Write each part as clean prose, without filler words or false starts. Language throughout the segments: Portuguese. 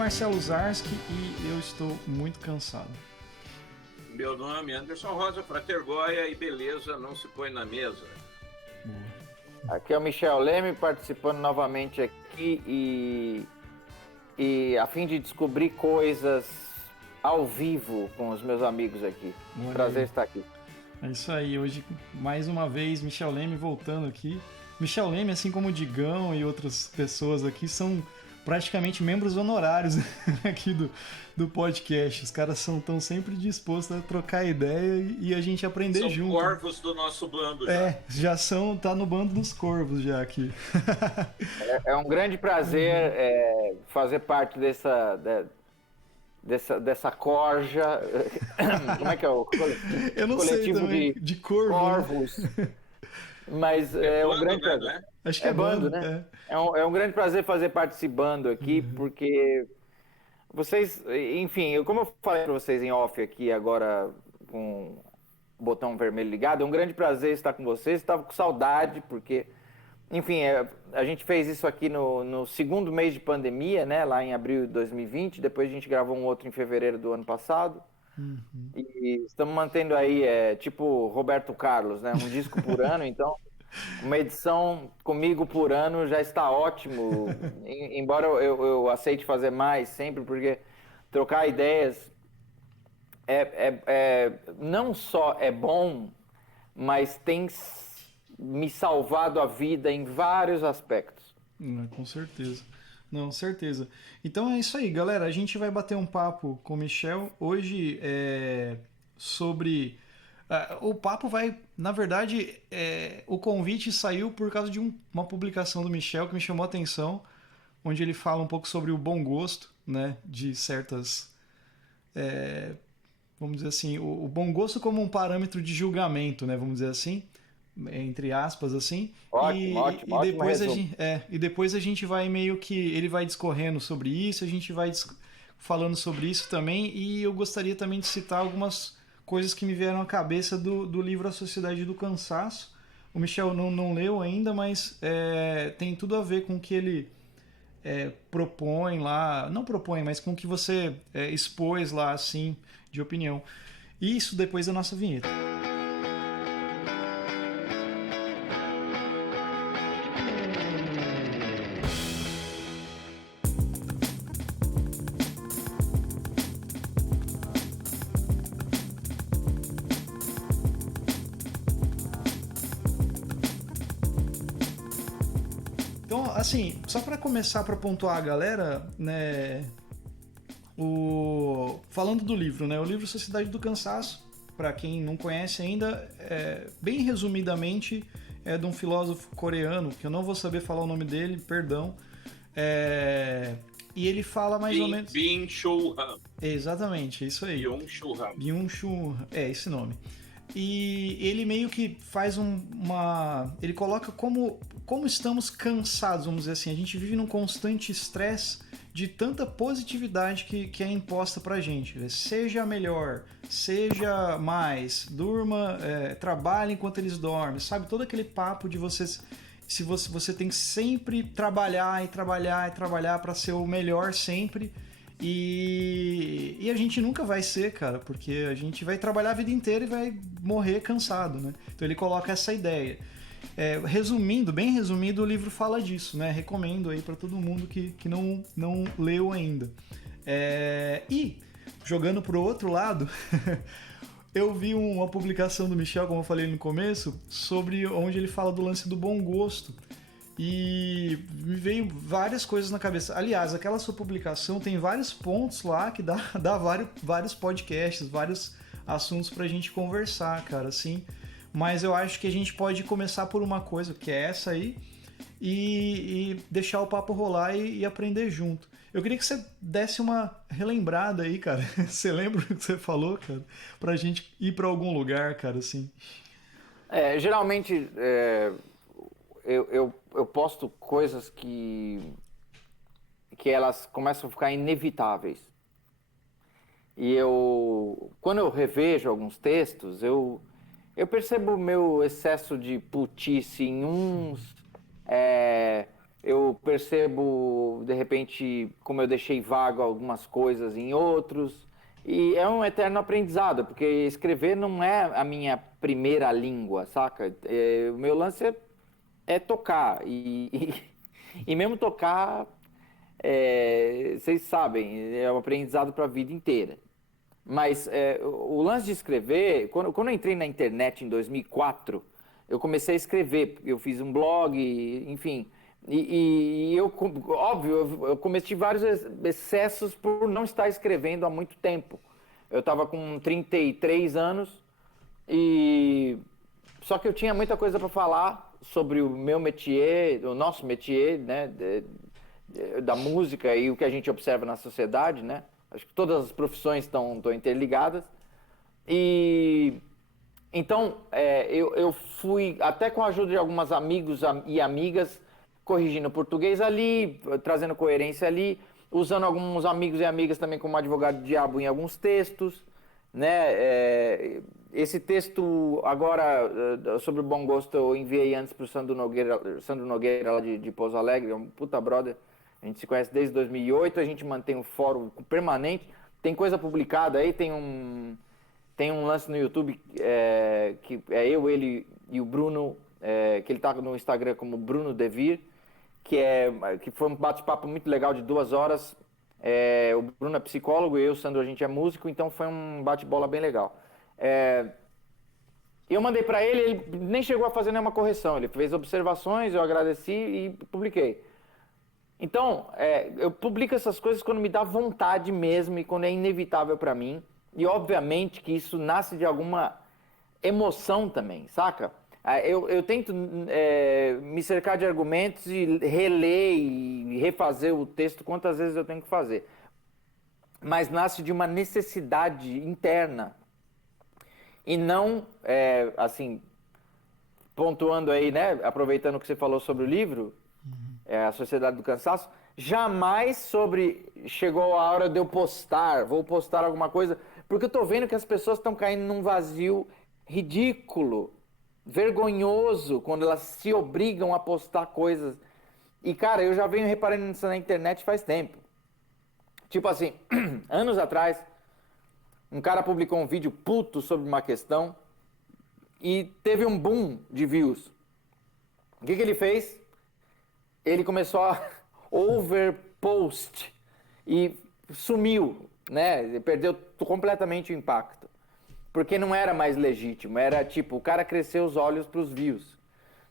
Marcelo Zarski e eu estou muito cansado. Meu nome é Anderson Rosa Fratergoia e beleza não se põe na mesa. Boa. Aqui é o Michel Leme participando novamente aqui e a fim de descobrir coisas ao vivo com os meus amigos aqui. Prazer estar aqui. É isso aí, hoje mais uma vez Michel Leme voltando aqui. Michel Leme, assim como o Digão e outras pessoas aqui, são praticamente membros honorários aqui do podcast. Os caras estão sempre dispostos a trocar ideia e a gente aprender junto. São corvos do nosso bando já. Tá no bando dos corvos já aqui. É um grande prazer fazer parte dessa corja. Como é que é o coletivo? Eu não sei também, de corvos. Mas é um grande prazer. Né? Acho que é bando, né? É um grande prazer fazer parte desse bando aqui, porque vocês, enfim, como eu falei para vocês em off aqui agora com o botão vermelho ligado, é um grande prazer estar com vocês. Estava com saudade, porque, enfim, a gente fez isso aqui no segundo mês de pandemia, né? Lá em abril de 2020. Depois a gente gravou um outro em fevereiro do ano passado. E estamos mantendo aí, tipo Roberto Carlos, né? Um disco por ano, então uma edição comigo por ano já está ótimo, embora eu aceite fazer mais sempre, porque trocar ideias não só é bom, mas tem me salvado a vida em vários aspectos. Com certeza. Não, certeza. Então é isso aí, galera. A gente vai bater um papo com o Michel hoje sobre... o papo vai... Na verdade, o convite saiu por causa de uma publicação do Michel que me chamou a atenção, onde ele fala um pouco sobre o bom gosto, né, de certas... vamos dizer assim, o bom gosto como um parâmetro de julgamento, né, vamos dizer assim, entre aspas, assim. Ótimo, e depois a gente vai meio que... Ele vai discorrendo sobre isso, a gente vai falando sobre isso também, e eu gostaria também de citar algumas coisas que me vieram à cabeça do livro A Sociedade do Cansaço. O Michel não leu ainda, mas tem tudo a ver com o que ele propõe lá, não propõe, mas com o que você expôs lá, assim, de opinião. Isso depois da nossa vinheta. Então, assim, só para começar, para pontuar a galera, né, falando do livro, né, o livro Sociedade do Cansaço, para quem não conhece ainda, bem resumidamente, é de um filósofo coreano, que eu não vou saber falar o nome dele, perdão, e ele fala mais ou menos... Byung-Chul Han. Exatamente, é isso aí. Byung-Chul Han. Byung-Chul, esse nome. E ele meio que faz ele coloca como estamos cansados, vamos dizer assim. A gente vive num constante estresse de tanta positividade que é imposta pra gente. Seja melhor, seja mais, durma, trabalhe enquanto eles dormem, sabe? Todo aquele papo de vocês... Se você tem que sempre trabalhar e trabalhar e trabalhar para ser o melhor sempre... E a gente nunca vai ser, cara, porque a gente vai trabalhar a vida inteira e vai morrer cansado, né? Então ele coloca essa ideia. Resumindo, bem resumido, o livro fala disso, né? Recomendo aí para todo mundo que não leu ainda. E, jogando pro outro lado, eu vi uma publicação do Michel, como eu falei no começo, sobre onde ele fala do lance do bom gosto. E me veio várias coisas na cabeça. Aliás, aquela sua publicação tem vários pontos lá que dá vários podcasts, vários assuntos pra gente conversar, cara, assim. Mas eu acho que a gente pode começar por uma coisa, que é essa aí, e deixar o papo rolar e aprender junto. Eu queria que você desse uma relembrada aí, cara. Você lembra o que você falou, cara? Pra gente ir pra algum lugar, cara, assim. Geralmente... Eu posto coisas que elas começam a ficar inevitáveis. E quando eu revejo alguns textos, eu percebo o meu excesso de putice em uns, eu percebo, de repente, como eu deixei vago algumas coisas em outros. E é um eterno aprendizado, porque escrever não é a minha primeira língua, saca? O meu lance é tocar. E mesmo tocar, vocês sabem, é um aprendizado para a vida inteira. Mas o lance de escrever, quando eu entrei na internet em 2004, eu comecei a escrever. Eu fiz um blog, enfim. E eu, óbvio, eu cometi vários excessos por não estar escrevendo há muito tempo. Eu estava com 33 anos e só que eu tinha muita coisa para falar sobre o meu métier, o nosso métier, né, da música e o que a gente observa na sociedade, né? Acho que todas as profissões estão interligadas. E então eu fui até com a ajuda de alguns amigos e amigas corrigindo português ali, trazendo coerência ali, usando alguns amigos e amigas também como advogado diabo em alguns textos, né? Esse texto agora sobre o bom gosto eu enviei antes para o Sandro Nogueira lá de Pouso Alegre, é um puta brother. A gente se conhece desde 2008, a gente mantém um fórum permanente, tem coisa publicada aí, tem um lance no YouTube que é eu, ele e o Bruno, que ele tá no Instagram como Bruno Devir, que foi um bate-papo muito legal de 2 horas. O Bruno é psicólogo e eu, Sandro, a gente é músico, então foi um bate-bola bem legal. Eu mandei para ele, ele nem chegou a fazer nenhuma correção, ele fez observações, eu agradeci e publiquei. Então, eu publico essas coisas quando me dá vontade mesmo e quando é inevitável para mim. E obviamente que isso nasce de alguma emoção também, saca? Eu tento me cercar de argumentos e reler e refazer o texto quantas vezes eu tenho que fazer. Mas nasce de uma necessidade interna. E não, assim, pontuando aí, né? Aproveitando o que você falou sobre o livro, A Sociedade do Cansaço, jamais chegou a hora de eu vou postar alguma coisa, porque eu tô vendo que as pessoas estão caindo num vazio ridículo, vergonhoso, quando elas se obrigam a postar coisas. E, cara, eu já venho reparando nisso na internet faz tempo. Tipo assim, anos atrás, um cara publicou um vídeo puto sobre uma questão e teve um boom de views. O que ele fez? Ele começou a overpost e sumiu, né? Ele perdeu completamente o impacto. Porque não era mais legítimo, era tipo, o cara cresceu os olhos para os views.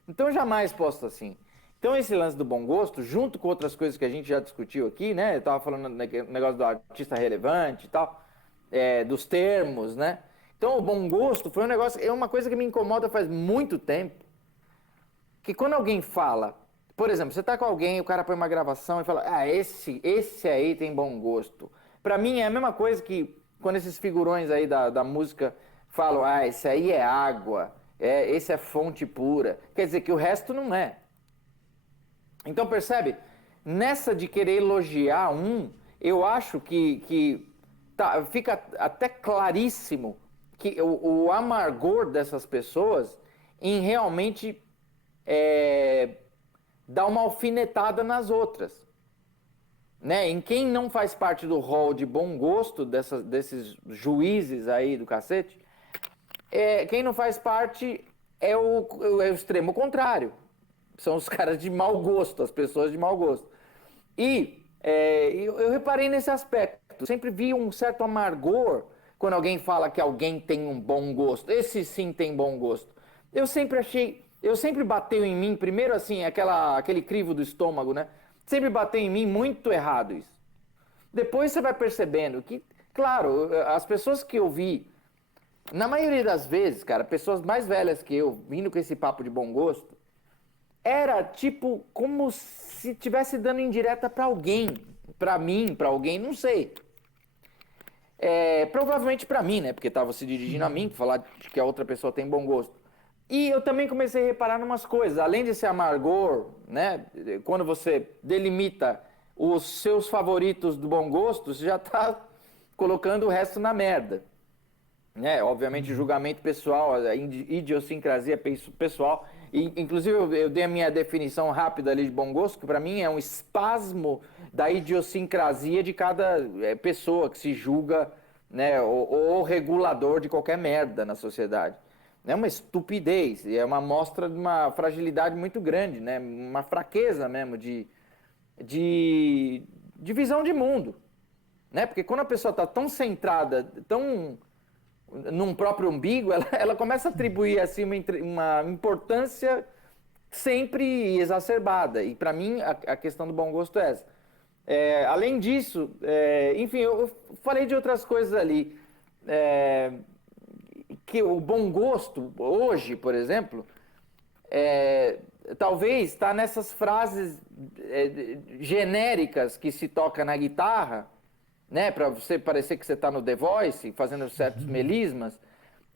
Então eu jamais posto assim. Então esse lance do bom gosto, junto com outras coisas que a gente já discutiu aqui, né? Eu tava falando do negócio do artista relevante e tal, dos termos, né? Então o bom gosto foi um negócio, é uma coisa que me incomoda faz muito tempo. Que quando alguém fala, por exemplo, você tá com alguém, o cara põe uma gravação e fala, esse aí tem bom gosto. Pra mim é a mesma coisa que quando esses figurões aí da música falam, esse aí é água, esse é fonte pura. Quer dizer que o resto não é. Então percebe? Nessa de querer elogiar eu acho que fica até claríssimo que o amargor dessas pessoas em realmente dar uma alfinetada nas outras. Né? Em quem não faz parte do rol de bom gosto desses juízes aí do cacete, quem não faz parte é o extremo contrário. São os caras de mau gosto, as pessoas de mau gosto. E eu reparei nesse aspecto. Sempre vi um certo amargor quando alguém fala que alguém tem um bom gosto. Esse sim tem bom gosto. Eu sempre bateu em mim, primeiro assim, aquele crivo do estômago, né? Sempre bateu em mim muito errado isso. Depois você vai percebendo que, claro, as pessoas que eu vi, na maioria das vezes, cara, pessoas mais velhas que eu, vindo com esse papo de bom gosto, era tipo como se estivesse dando indireta pra alguém, pra mim, pra alguém, não sei. Provavelmente pra mim, né? Porque tava se dirigindo a mim, falar que a outra pessoa tem bom gosto. E eu também comecei a reparar em umas coisas, além desse amargor, né? Quando você delimita os seus favoritos do bom gosto, você já tá colocando o resto na merda, né? Obviamente, julgamento pessoal, a idiosincrasia pessoal. E, inclusive, eu dei a minha definição rápida ali de bom gosto, que para mim é um espasmo da idiosincrasia de cada pessoa que se julga, né, o regulador de qualquer merda na sociedade. É uma estupidez, e é uma mostra de uma fragilidade muito grande, né? Uma fraqueza mesmo de visão de mundo, né? Porque quando a pessoa está tão centrada, tão num próprio umbigo, ela começa a atribuir assim uma importância sempre exacerbada. E para mim a questão do bom gosto é essa. Além disso, enfim, eu falei de outras coisas ali. Que o bom gosto, hoje, por exemplo, talvez está nessas frases genéricas que se toca na guitarra, né, para você parecer que você está no The Voice, fazendo certos melismas.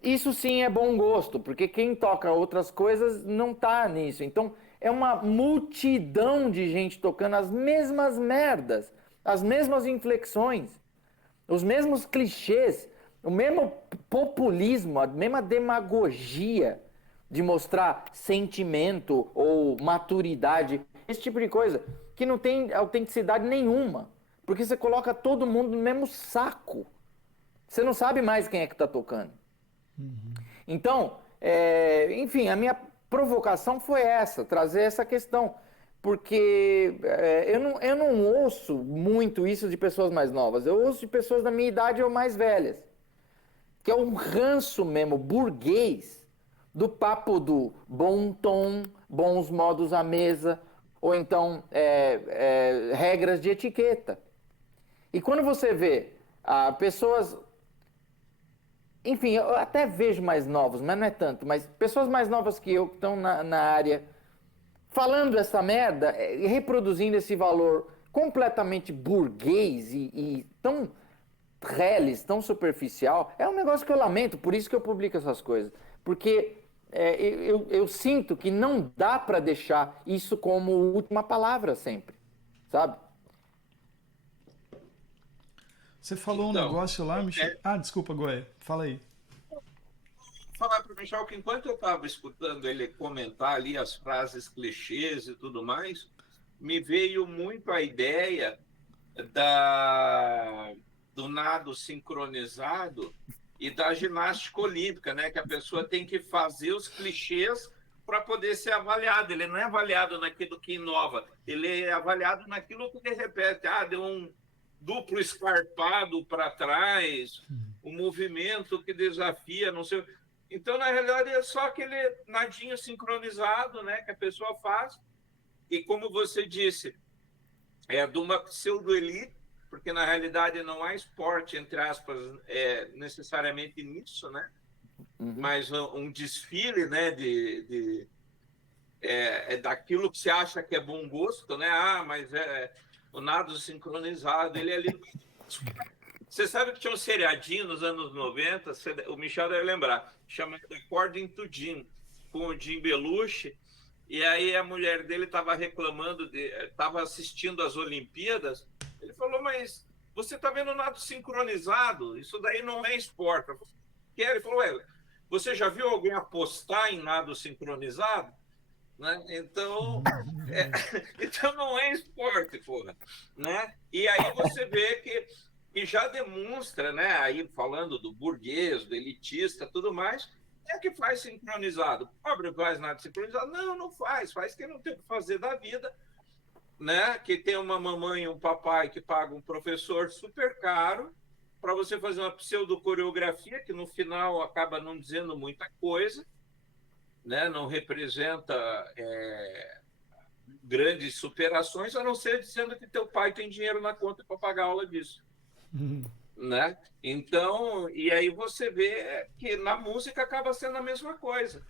Isso sim é bom gosto, porque quem toca outras coisas não está nisso. Então, é uma multidão de gente tocando as mesmas merdas, as mesmas inflexões, os mesmos clichês, o mesmo populismo, a mesma demagogia de mostrar sentimento ou maturidade, esse tipo de coisa, que não tem autenticidade nenhuma, porque você coloca todo mundo no mesmo saco. Você não sabe mais quem é que está tocando. Então, enfim, a minha provocação foi essa, trazer essa questão, porque eu não ouço muito isso de pessoas mais novas, eu ouço de pessoas da minha idade ou mais velhas, que é um ranço mesmo, burguês, do papo do bom tom, bons modos à mesa, ou então regras de etiqueta. E quando você vê pessoas, enfim, eu até vejo mais novos, mas não é tanto, mas pessoas mais novas que eu, que estão na área, falando essa merda, reproduzindo esse valor completamente burguês e tão reles, tão superficial, é um negócio que eu lamento, por isso que eu publico essas coisas. Porque eu sinto que não dá para deixar isso como última palavra sempre, sabe? Você falou Então, um negócio lá, Michel. Desculpa, Goé. Fala aí. Falar para o Michel que enquanto eu estava escutando ele comentar ali as frases clichês e tudo mais, me veio muito a ideia do nado sincronizado e da ginástica olímpica, né? Que a pessoa tem que fazer os clichês para poder ser avaliado. Ele não é avaliado naquilo que inova, ele é avaliado naquilo que ele repete. Deu um duplo escarpado para trás, um movimento que desafia, não sei. Então, na realidade, é só aquele nadinho sincronizado, né, que a pessoa faz. E como você disse, é de uma pseudo-elite, porque na realidade não há esporte, entre aspas, necessariamente nisso, né? Mas um desfile, né, daquilo que se acha que é bom gosto, né? Mas o nado sincronizado, ele é ali. Você sabe que tinha um seriadinho nos anos 90, o Michel deve lembrar, chamado According to Jim, com o Jim Belushi, e aí a mulher dele estava reclamando, estava assistindo às Olimpíadas, ele falou, mas você está vendo nado sincronizado, isso daí não é esporte. Eu falei, ele falou, você já viu alguém apostar em nado sincronizado? Né? Então, então não é esporte, porra. Né? E aí você vê que já demonstra, né, aí falando do burguês, do elitista, tudo mais, que faz sincronizado. Pobre faz nada sincronizado? Não faz. Faz quem não tem o que fazer da vida, né? Que tem uma mamãe e um papai que pagam um professor super caro para você fazer uma pseudo-coreografia que no final acaba não dizendo muita coisa, né? Não representa grandes superações, a não ser dizendo que teu pai tem dinheiro na conta para pagar a aula disso. Né? Então, e aí você vê que na música acaba sendo a mesma coisa,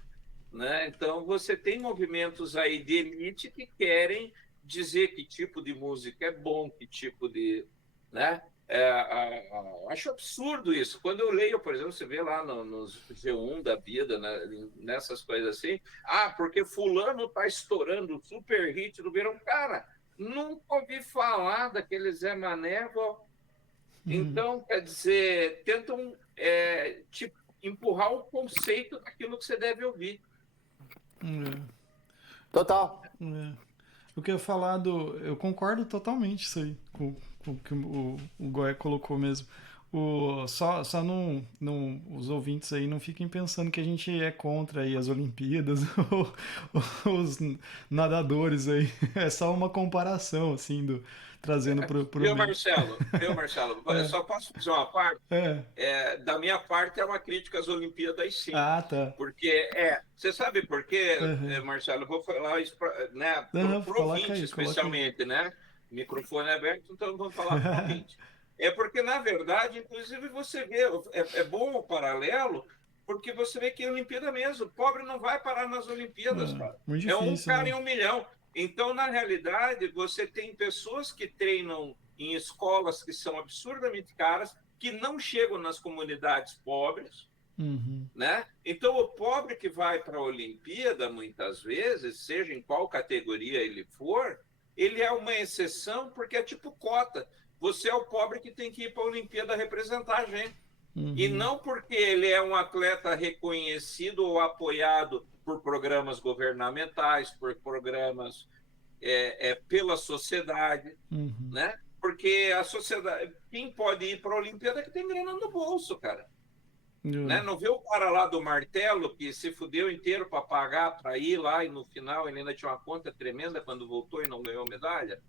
né? Então você tem movimentos aí de elite que querem dizer que tipo de música é bom, que tipo de, né? Acho absurdo isso. Quando eu leio, por exemplo, você vê lá nos G1 da vida, né, nessas coisas assim, porque fulano tá estourando o super hit do verão. Cara, nunca ouvi falar daquele Zé Mané. Então, quer dizer, tentam empurrar o conceito daquilo que você deve ouvir. Total. O que eu ia falar eu concordo totalmente isso aí, com o que o Goya colocou mesmo. Só não, os ouvintes aí não fiquem pensando que a gente é contra aí as Olimpíadas ou os nadadores aí. É só uma comparação, assim, trazendo pro Viu, meio. Marcelo? Eu só posso dizer uma parte? Da minha parte, é uma crítica às Olimpíadas, sim. Ah, tá. Porque, você sabe por quê, Marcelo? Eu vou falar isso né, pro ouvinte, especialmente, né? O microfone é aberto, então vamos falar para o ouvinte. É porque, na verdade, inclusive, você vê, é bom o paralelo, porque você vê que é Olimpíada mesmo. O pobre não vai parar nas Olimpíadas, cara. Muito difícil, é um cara em 1 milhão. Então, na realidade, você tem pessoas que treinam em escolas que são absurdamente caras, que não chegam nas comunidades pobres, né? Então, o pobre que vai para a Olimpíada, muitas vezes, seja em qual categoria ele for, ele é uma exceção porque é tipo cota. Você é o pobre que tem que ir para a Olimpíada representar a gente. E não porque ele é um atleta reconhecido ou apoiado por programas governamentais, por programas pela sociedade, né? Porque a sociedade, quem pode ir para a Olimpíada é que tem grana no bolso, cara. Né? Não vê o cara lá do martelo que se fudeu inteiro para pagar para ir lá e no final ele ainda tinha uma conta tremenda quando voltou e não ganhou medalha?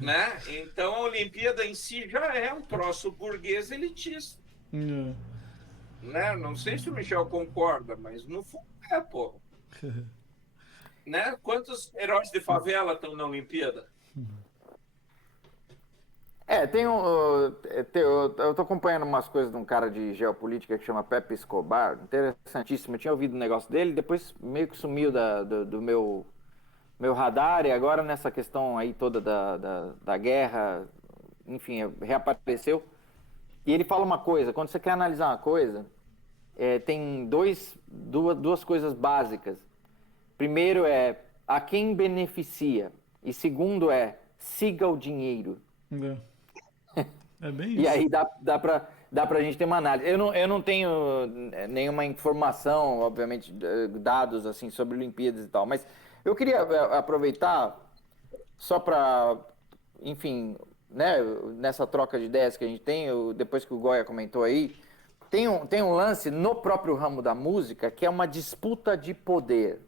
Né? Então a Olimpíada em si já é um troço burguês elitista. Né? Não sei se o Michel concorda, mas no fundo pô. Né? Quantos heróis de favela estão na Olimpíada? Eu tô acompanhando umas coisas de um cara de geopolítica que chama Pepe Escobar, interessantíssimo. Eu tinha ouvido um negócio dele, depois meio que sumiu do meu radar, e agora nessa questão aí toda da guerra, enfim, reapareceu. E ele fala uma coisa: quando você quer analisar uma coisa, tem duas coisas básicas. Primeiro é a quem beneficia, e segundo é siga o dinheiro. É bem isso. E aí dá pra gente ter uma análise. Eu não tenho nenhuma informação, obviamente, dados assim sobre Olimpíadas e tal, mas eu queria aproveitar só para, enfim, né, nessa troca de ideias que a gente tem, depois que o Goya comentou aí, tem um lance no próprio ramo da música que é uma disputa de poder.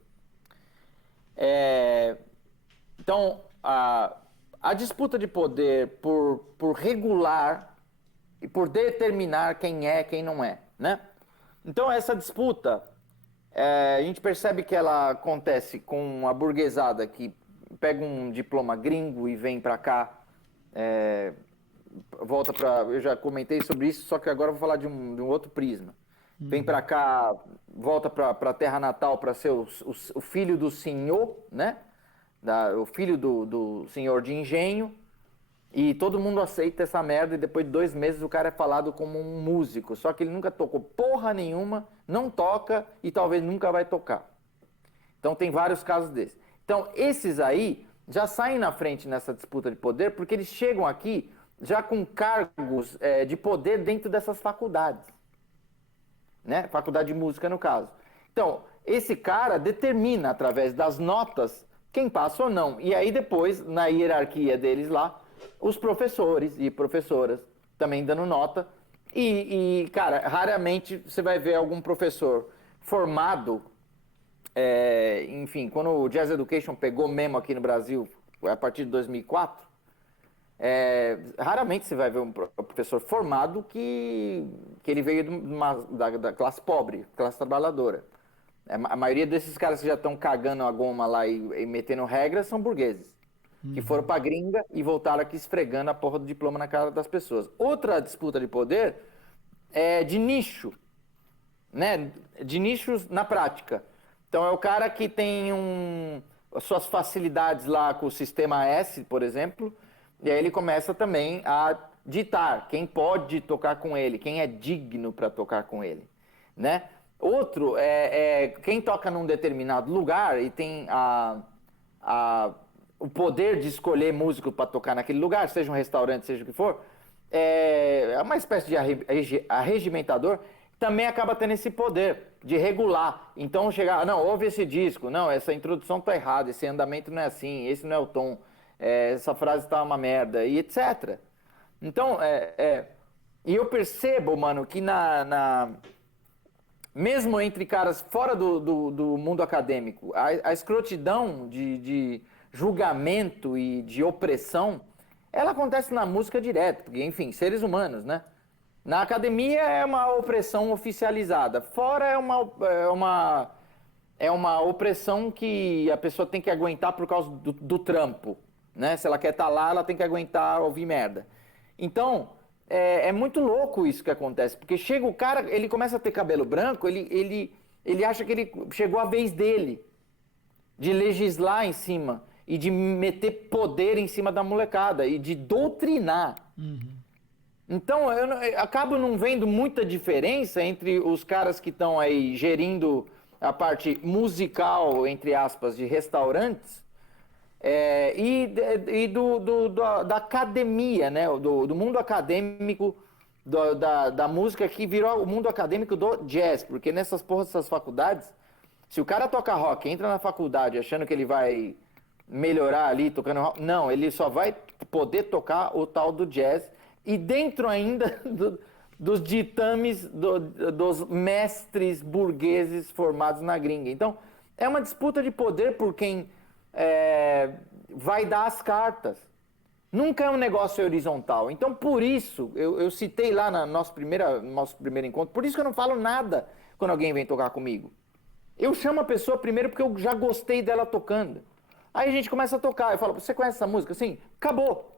Então, a disputa de poder por regular e por determinar quem é, quem não é, né? Então, essa disputa, a gente percebe que ela acontece com a burguesada que pega um diploma gringo e vem para cá, volta para... Eu já comentei sobre isso, só que agora eu vou falar de um outro prisma. Vem para cá, volta para a terra natal para ser o filho do senhor, né? O filho do senhor de engenho, e todo mundo aceita essa merda, e depois de 2 meses o cara é falado como um músico, só que ele nunca tocou porra nenhuma, não toca e talvez nunca vai tocar. Então tem vários casos desses. Então esses aí já saem na frente nessa disputa de poder, porque eles chegam aqui já com cargos de poder dentro dessas faculdades, né? Faculdade de música no caso. Então esse cara determina através das notas quem passa ou não. E aí depois, na hierarquia deles lá, os professores e professoras também dando nota. E cara, raramente você vai ver algum professor formado, enfim, quando o Jazz Education pegou mesmo aqui no Brasil, a partir de 2004, raramente você vai ver um professor formado que ele veio da classe pobre, classe trabalhadora. A maioria desses caras que já estão cagando a goma lá e metendo regras são burgueses. Que foram pra gringa e voltaram aqui esfregando a porra do diploma na cara das pessoas. Outra disputa de poder é de nicho, né? De nichos na prática. Então é o cara que tem suas facilidades lá com o sistema S, por exemplo, e aí ele começa também a ditar quem pode tocar com ele, quem é digno para tocar com ele, né? Outro quem toca num determinado lugar e tem o poder de escolher músico para tocar naquele lugar, seja um restaurante, seja o que for, é uma espécie de arregimentador também acaba tendo esse poder de regular. Então chegar, não, ouve esse disco, não, essa introdução tá errada, esse andamento não é assim, esse não é o tom, essa frase tá uma merda, e etc. Então, e eu percebo, mano, que mesmo entre caras fora do mundo acadêmico, a escrotidão de julgamento e de opressão, ela acontece na música direto, porque, enfim, seres humanos, né? Na academia é uma opressão oficializada, fora é uma opressão que a pessoa tem que aguentar por causa do trampo, né? Se ela quer estar lá, ela tem que aguentar ouvir merda. Então, é muito louco isso que acontece, porque chega o cara, ele começa a ter cabelo branco, ele acha que ele chegou a vez dele de legislar em cima e de meter poder em cima da molecada e de doutrinar. Então, eu acabo não vendo muita diferença entre os caras que estão aí gerindo a parte musical, entre aspas, de restaurantes, e da academia, né? Do mundo acadêmico da música, que virou o mundo acadêmico do jazz, porque nessas porras dessas faculdades, se o cara toca rock, entra na faculdade achando que ele vai melhorar ali tocando rock, não, ele só vai poder tocar o tal do jazz, e dentro ainda dos ditames dos mestres burgueses formados na gringa. Então, é uma disputa de poder por quem vai dar as cartas. Nunca é um negócio horizontal. Então, por isso, eu citei lá no nosso primeiro encontro, por isso que eu não falo nada quando alguém vem tocar comigo. Eu chamo a pessoa primeiro porque eu já gostei dela tocando. Aí a gente começa a tocar, eu falo, você conhece essa música? Sim, acabou.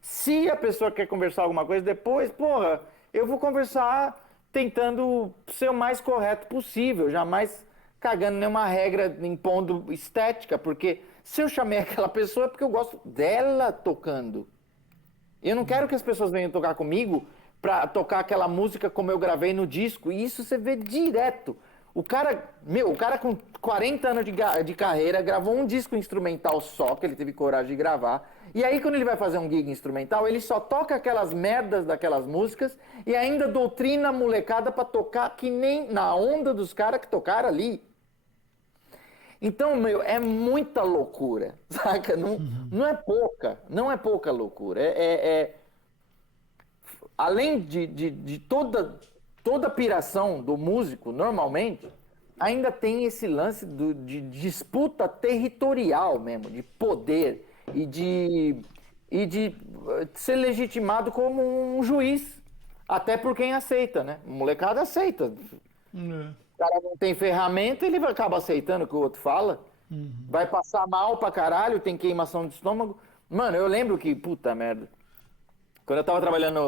Se a pessoa quer conversar alguma coisa depois, porra, eu vou conversar tentando ser o mais correto possível, jamais cagando nenhuma regra, impondo estética, porque se eu chamei aquela pessoa é porque eu gosto dela tocando. Eu não quero que as pessoas venham tocar comigo pra tocar aquela música como eu gravei no disco, e isso você vê direto. O cara com 40 anos de carreira gravou um disco instrumental só, que ele teve coragem de gravar. E aí, quando ele vai fazer um gig instrumental, ele só toca aquelas merdas daquelas músicas e ainda doutrina a molecada pra tocar que nem na onda dos caras que tocaram ali. Então, é muita loucura, saca? Não é pouca loucura. Além de toda a piração do músico, normalmente, ainda tem esse lance de disputa territorial mesmo, de poder e de ser legitimado como um juiz, até por quem aceita, né? O molecada aceita. O cara não tem ferramenta, ele acaba aceitando o que o outro fala. Vai passar mal pra caralho, tem queimação de estômago. Mano, eu lembro que, puta merda, quando eu tava trabalhando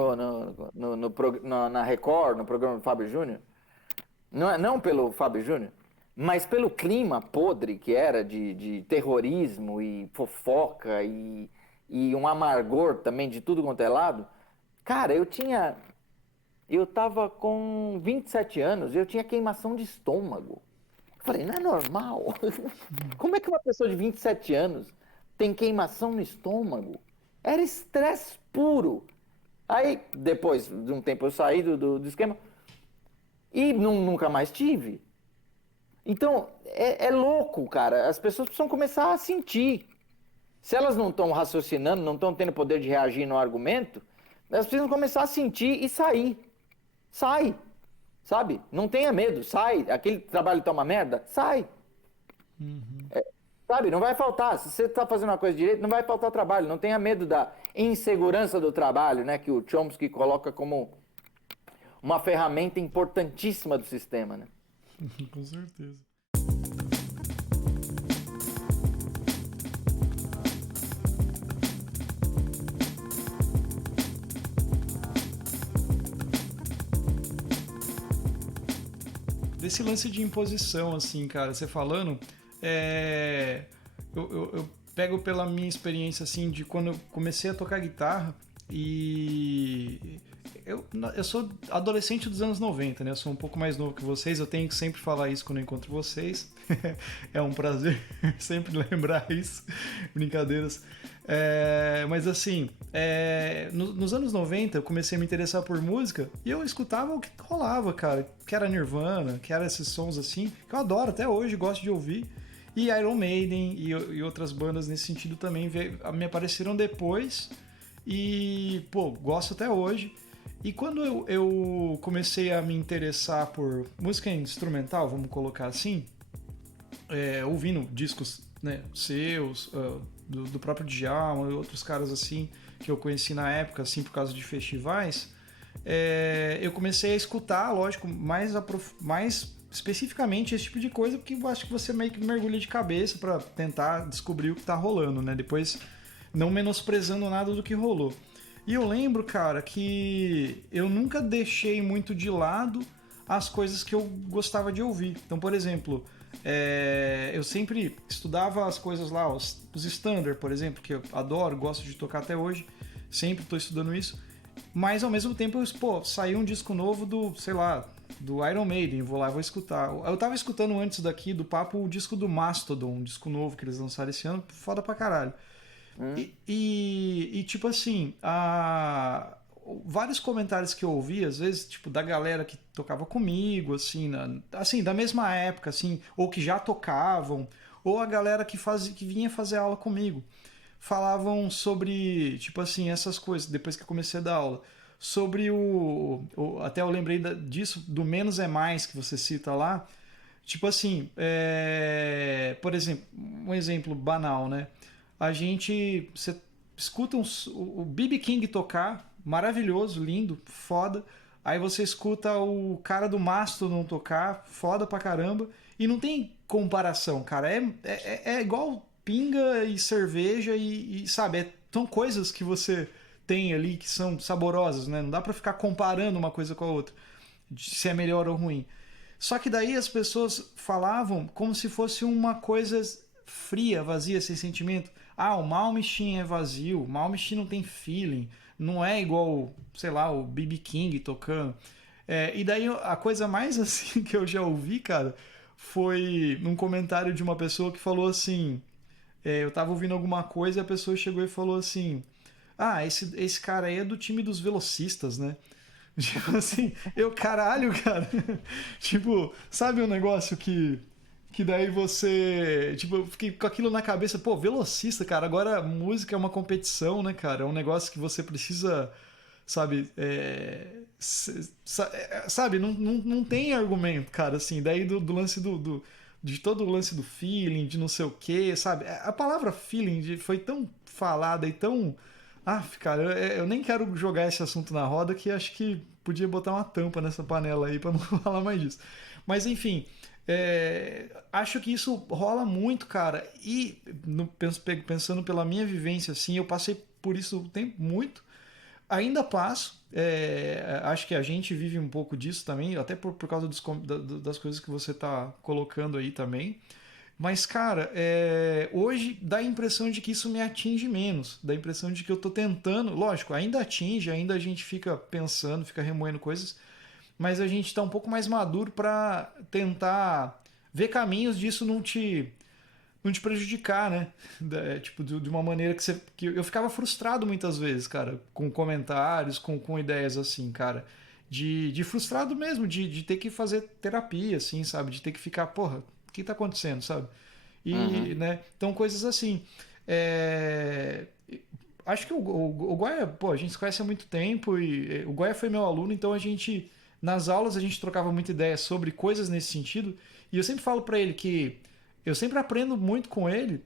na Record, no programa do Fábio Júnior, não pelo Fábio Júnior, mas pelo clima podre que era de terrorismo e fofoca e um amargor também de tudo quanto é lado. Cara, eu tava com 27 anos e eu tinha queimação de estômago. Eu falei, não é normal? Como é que uma pessoa de 27 anos tem queimação no estômago? Era estresse puro. Aí, depois de um tempo, eu saí do esquema e nunca mais tive. Então, é louco, cara. As pessoas precisam começar a sentir. Se elas não estão raciocinando, não estão tendo poder de reagir no argumento, elas precisam começar a sentir e sair. Sai. Sabe? Não tenha medo. Sai. Aquele trabalho tá uma merda? Sai. Sabe? Não vai faltar. Se você está fazendo uma coisa direito, não vai faltar trabalho. Não tenha medo da insegurança do trabalho, né? Que o Chomsky coloca como uma ferramenta importantíssima do sistema, né? Com certeza. Desse lance de imposição, assim, cara, você falando, eu pego pela minha experiência, assim, de quando eu comecei a tocar guitarra e eu sou adolescente dos anos 90, né? Eu sou um pouco mais novo que vocês, eu tenho que sempre falar isso quando eu encontro vocês. É um prazer sempre lembrar isso. Brincadeiras. Mas assim, nos anos 90 eu comecei a me interessar por música e eu escutava o que rolava, cara. Que era Nirvana, que era esses sons assim, que eu adoro até hoje, gosto de ouvir. E Iron Maiden e outras bandas nesse sentido também me apareceram depois e, pô, gosto até hoje. E quando eu comecei a me interessar por música instrumental, vamos colocar assim, ouvindo discos, né, seus, do próprio Djalma e outros caras assim que eu conheci na época, assim, por causa de festivais, eu comecei a escutar, lógico, mais especificamente esse tipo de coisa, porque eu acho que você meio que mergulha de cabeça para tentar descobrir o que tá rolando, né? Depois não menosprezando nada do que rolou. E eu lembro, cara, que eu nunca deixei muito de lado as coisas que eu gostava de ouvir. Então, por exemplo, eu sempre estudava as coisas lá, os standard, por exemplo, que eu adoro, gosto de tocar até hoje, sempre estou estudando isso. Mas ao mesmo tempo, saiu um disco novo do Iron Maiden, vou lá e vou escutar. Eu tava escutando antes daqui do papo o disco do Mastodon, um disco novo que eles lançaram esse ano, foda pra caralho. E tipo assim, vários comentários que eu ouvi, às vezes, tipo, da galera que tocava comigo, assim, assim, da mesma época, assim, ou que já tocavam, ou a galera que vinha fazer aula comigo, falavam sobre, tipo assim, essas coisas, depois que eu comecei a dar aula. Sobre até eu lembrei disso, do menos é mais que você cita lá. Tipo assim, por exemplo, um exemplo banal, né? Você escuta o B.B. King tocar, maravilhoso, lindo, foda. Aí você escuta o cara do Mastodon tocar, foda pra caramba. E não tem comparação, cara. É igual pinga e cerveja e sabe, são coisas que você tem ali que são saborosas, né? Não dá pra ficar comparando uma coisa com a outra, se é melhor ou ruim. Só que daí as pessoas falavam como se fosse uma coisa fria, vazia, sem sentimento. O Malmsteen é vazio, o Malmsteen não tem feeling, não é igual, sei lá, o B.B. King tocando. E daí a coisa mais assim que eu já ouvi, cara, foi num comentário de uma pessoa que falou assim, eu tava ouvindo alguma coisa e a pessoa chegou e falou assim, esse cara aí é do time dos velocistas, né? Tipo assim, caralho, cara. Tipo, sabe um negócio que daí você... Tipo, eu fiquei com aquilo na cabeça, pô, velocista, cara. Agora música é uma competição, né, cara? É um negócio que você precisa, sabe... sabe, não tem argumento, cara, assim. Daí do lance de todo o lance do feeling, de não sei o quê, sabe? A palavra feeling foi tão falada e tão... cara, eu nem quero jogar esse assunto na roda, que acho que podia botar uma tampa nessa panela aí pra não falar mais disso. Mas enfim, acho que isso rola muito, cara. E pensando pela minha vivência, assim, eu passei por isso muito. Ainda passo. Acho que a gente vive um pouco disso também, até por causa das coisas que você tá colocando aí também. Mas, cara, hoje dá a impressão de que isso me atinge menos. Dá a impressão de que eu tô tentando... Lógico, ainda atinge, ainda a gente fica pensando, fica remoendo coisas. Mas a gente tá um pouco mais maduro para tentar ver caminhos disso não te prejudicar, né? Tipo, de uma maneira que eu ficava frustrado muitas vezes, cara. Com comentários, com ideias assim, cara. De frustrado mesmo, de ter que fazer terapia, assim, sabe? De ter que ficar, porra... O que está acontecendo, sabe? E, né? Então, coisas assim. Acho que o Goya, pô, a gente se conhece há muito tempo e o Goya foi meu aluno, então nas aulas a gente trocava muita ideia sobre coisas nesse sentido. E eu sempre falo para ele que eu sempre aprendo muito com ele,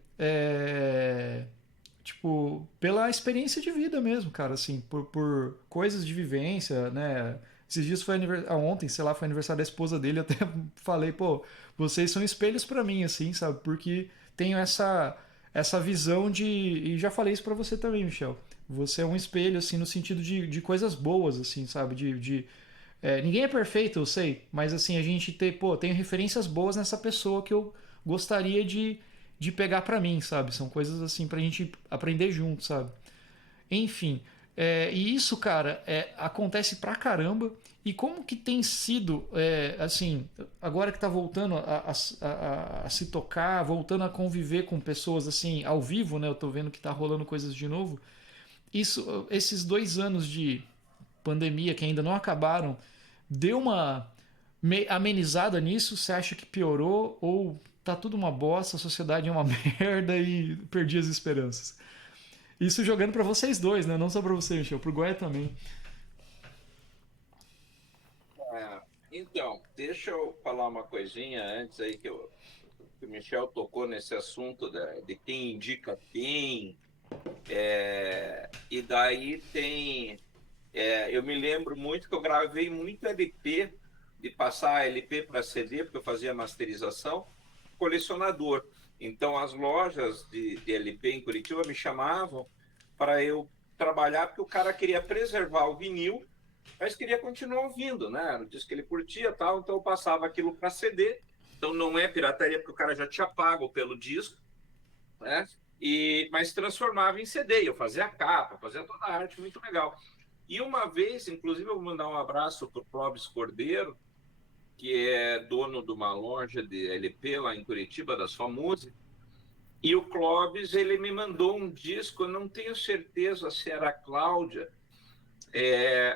tipo, pela experiência de vida mesmo, cara, assim, por coisas de vivência, né? Esses dias foi ontem, sei lá, foi aniversário da esposa dele, eu até falei, pô, vocês são espelhos pra mim, assim, sabe? Porque tenho essa visão e já falei isso pra você também, Michel. Você é um espelho, assim, no sentido de coisas boas, assim, sabe? Ninguém é perfeito, eu sei, mas assim, a gente tem referências boas nessa pessoa que eu gostaria de pegar pra mim, sabe? São coisas assim pra gente aprender junto, sabe? Enfim, E isso, cara, acontece pra caramba. E como que tem sido, assim, agora que tá voltando a se tocar, voltando a conviver com pessoas assim, ao vivo, né? Eu tô vendo que tá rolando coisas de novo. Esses 2 anos de pandemia que ainda não acabaram, deu uma amenizada nisso? Você acha que piorou? Ou tá tudo uma bosta, a sociedade é uma merda e perdi as esperanças? Isso jogando pra vocês dois, né? Não só pra você, Michel, pro Goya também. Então, deixa eu falar uma coisinha antes aí que o Michel tocou nesse assunto de quem indica quem. E daí tem. Eu me lembro muito que eu gravei muito LP, de passar LP para CD, porque eu fazia masterização, colecionador. Então, as lojas de LP em Curitiba me chamavam para eu trabalhar, porque o cara queria preservar o vinil, mas queria continuar ouvindo, né? No disco que ele curtia tal, então eu passava aquilo para CD. Então, não é pirataria, porque o cara já tinha pago pelo disco, né? Mas transformava em CD. Eu fazia a capa, fazia toda a arte, muito legal. E uma vez, inclusive, eu vou mandar um abraço para o Clóvis Cordeiro, que é dono de uma loja de LP lá em Curitiba, da Sua Música. E o Clóvis, ele me mandou um disco, eu não tenho certeza se era a Cláudia,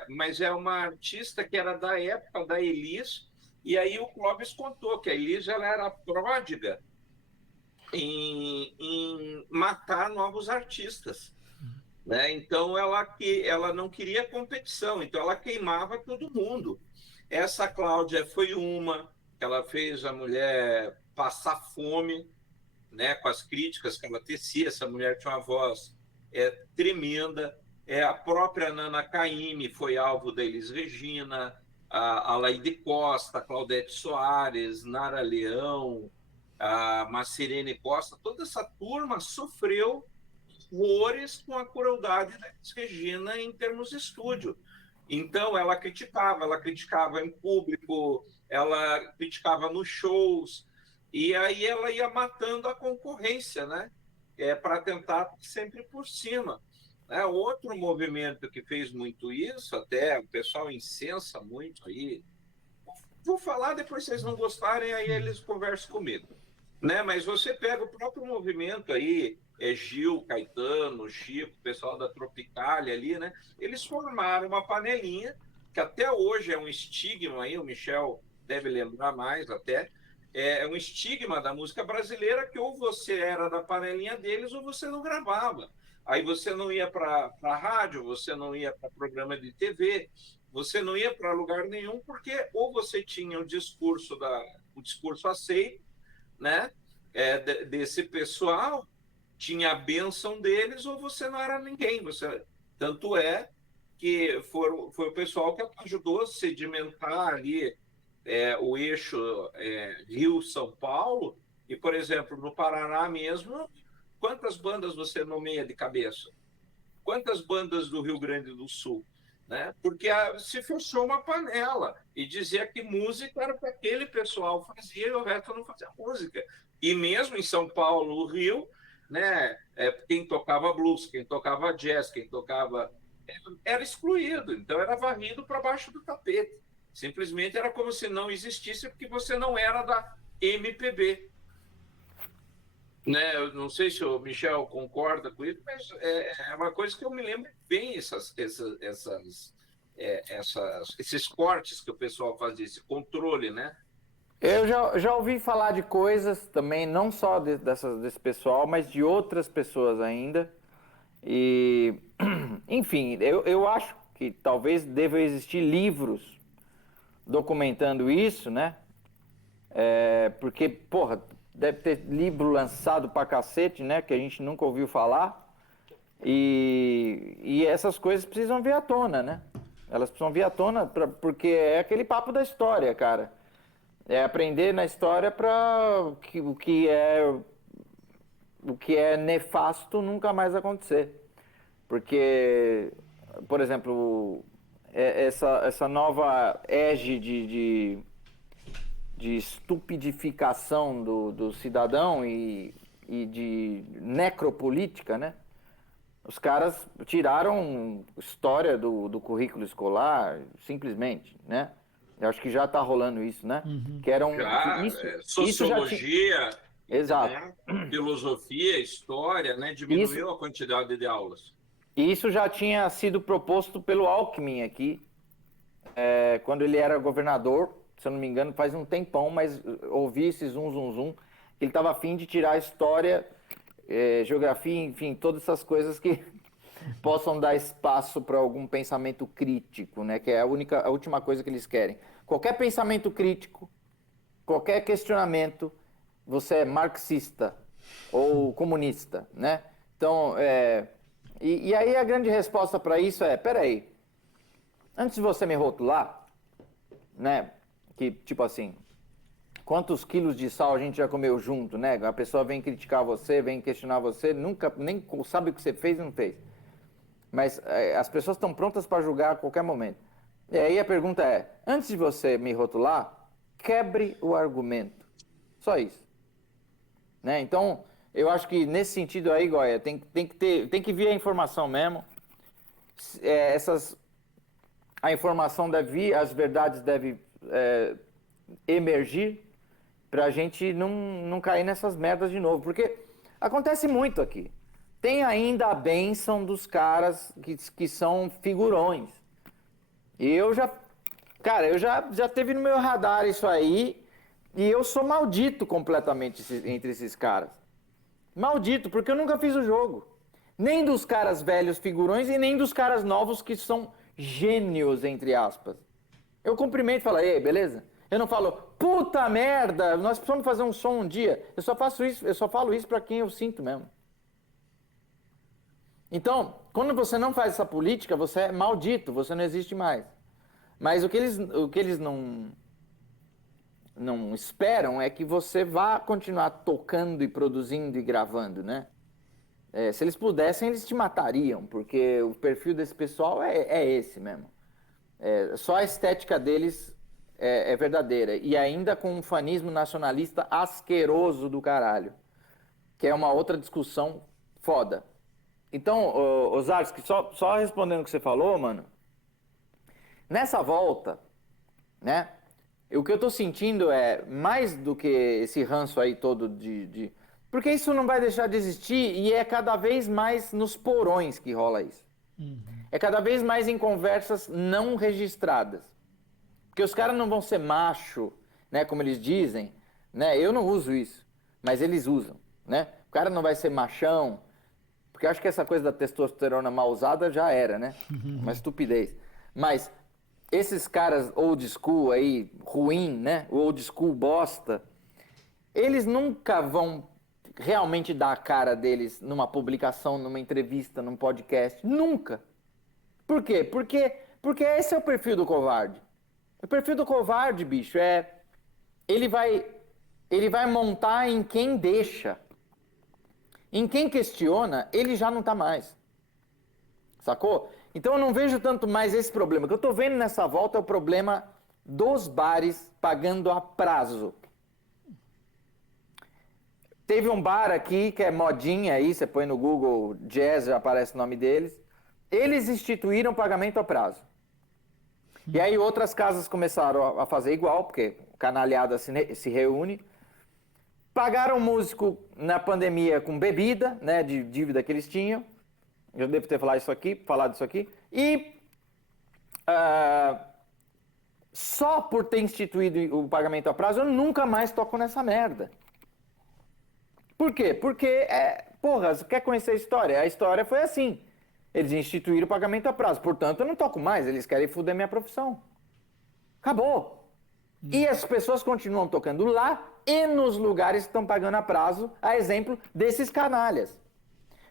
mas é uma artista que era da época da Elis, e aí o Clóvis contou que a Elis ela era pródiga em matar novos artistas, né? Então ela não queria competição, então ela queimava todo mundo. Essa Cláudia foi uma, ela fez a mulher passar fome, né, com as críticas que ela tecia. Essa mulher tinha uma voz tremenda. A própria Nana Caymmi foi alvo da Elis Regina, a Laide Costa, a Claudete Soares, Nara Leão, a Macirene Costa. Toda essa turma sofreu horrores com a crueldade da Elis Regina em termos de estúdio. Então, ela criticava em público, ela criticava nos shows, e aí ela ia matando a concorrência, né? Para tentar sempre por cima. Outro movimento que fez muito isso, até o pessoal incensa muito aí, vou falar, depois vocês não gostarem, aí eles conversam comigo. Né? Mas você pega o próprio movimento aí, Gil, Caetano, Chico, o pessoal da Tropicália ali, né? Eles formaram uma panelinha, que até hoje é um estigma aí, o Michel deve lembrar mais até, um estigma da música brasileira, que ou você era da panelinha deles ou você não gravava. Aí você não ia para a rádio, você não ia para programa de TV, você não ia para lugar nenhum, porque ou você tinha o discurso aceito, né, desse pessoal, tinha a bênção deles, ou você não era ninguém. Tanto é que foi o pessoal que ajudou a sedimentar ali o eixo Rio-São Paulo. E, por exemplo, no Paraná mesmo, quantas bandas você nomeia de cabeça? Quantas bandas do Rio Grande do Sul? Né? Porque se fechou uma panela e dizia que música era o que aquele pessoal fazia e o resto não fazia música. E mesmo em São Paulo, o Rio, né, quem tocava blues, quem tocava jazz, quem tocava era excluído, então era varrido para baixo do tapete. Simplesmente era como se não existisse, porque você não era da MPB. Né? Eu não sei se o Michel concorda com isso, mas é uma coisa que eu me lembro bem, esses cortes que o pessoal fazia, esse controle, né? Eu já ouvi falar de coisas também, não só desse pessoal, mas de outras pessoas ainda. E, enfim, eu acho que talvez deva existir livros documentando isso, né? Porque, porra, deve ter livro lançado pra cacete, né? Que a gente nunca ouviu falar. E essas coisas precisam vir à tona, né? Elas precisam vir à tona porque é aquele papo da história, cara. É aprender na história para o que é nefasto nunca mais acontecer. Porque, por exemplo, essa nova ege de estupidificação do cidadão e de necropolítica, né? Os caras tiraram história do currículo escolar, simplesmente, né? Eu acho que já está rolando isso, né? Que eram sociologia, exato. Né? Filosofia, história, né? Diminuiu a quantidade de aulas. E isso já tinha sido proposto pelo Alckmin aqui, quando ele era governador, se eu não me engano, faz um tempão, mas ouvi esse zum, que ele estava a fim de tirar a história, geografia, enfim, todas essas coisas que possam dar espaço para algum pensamento crítico, né? Que é a última coisa que eles querem. Qualquer pensamento crítico, qualquer questionamento, você é marxista ou comunista, né? Então, e aí a grande resposta para isso é, peraí, antes de você me rotular, né? Que, tipo assim, quantos quilos de sal a gente já comeu junto, né? A pessoa vem criticar você, vem questionar você, nunca nem sabe o que você fez e não fez. Mas as pessoas estão prontas para julgar a qualquer momento. E aí a pergunta é, antes de você me rotular, quebre o argumento. Só isso. Né? Então, eu acho que nesse sentido aí, Goya, tem que vir a informação mesmo. A informação deve vir, as verdades devem emergir para a gente não cair nessas merdas de novo. Porque acontece muito aqui. Tem ainda a bênção dos caras que são figurões. E eu já teve no meu radar isso aí, e eu sou maldito completamente entre esses caras. Maldito, porque eu nunca fiz o jogo. Nem dos caras velhos figurões e nem dos caras novos que são gênios, entre aspas. Eu cumprimento e falo, ei, beleza? Eu não falo, puta merda, nós precisamos fazer um som um dia. Eu só falo isso pra quem eu sinto mesmo. Então, quando você não faz essa política, você é maldito, você não existe mais. Mas o que eles não esperam é que você vá continuar tocando e produzindo e gravando, né? Se eles pudessem, eles te matariam, porque o perfil desse pessoal é esse mesmo. Só a estética deles é verdadeira. E ainda com um fanismo nacionalista asqueroso do caralho. Que é uma outra discussão foda. Então, Ozarski, só respondendo o que você falou, mano. Nessa volta, né? O que eu tô sentindo é mais do que esse ranço aí todo porque isso não vai deixar de existir e é cada vez mais nos porões que rola isso. É cada vez mais em conversas não registradas. Porque os caras não vão ser macho, né? Como eles dizem, né? Eu não uso isso, mas eles usam, né? O cara não vai ser machão. Porque eu acho que essa coisa da testosterona mal usada já era, né? Uma estupidez. Mas esses caras old school aí, ruim, né? O old school bosta, eles nunca vão realmente dar a cara deles numa publicação, numa entrevista, num podcast. Nunca. Por quê? Porque esse é o perfil do covarde. O perfil do covarde, bicho, ele vai montar em quem deixa. Em quem questiona, ele já não tá mais. Sacou? Então eu não vejo tanto mais esse problema. O que eu tô vendo nessa volta é o problema dos bares pagando a prazo. Teve um bar aqui que é modinha aí, você põe no Google Jazz, já aparece o nome deles. Eles instituíram pagamento a prazo. E aí outras casas começaram a fazer igual, porque canalhada se reúne. Pagaram o músico na pandemia com bebida, né, de dívida que eles tinham. Eu devo ter falado isso aqui. E só por ter instituído o pagamento a prazo, eu nunca mais toco nessa merda. Por quê? Porque, porra, você quer conhecer a história? A história foi assim. Eles instituíram o pagamento a prazo. Portanto, eu não toco mais. Eles querem foder minha profissão. Acabou. E as pessoas continuam tocando lá e nos lugares que estão pagando a prazo, a exemplo desses canalhas.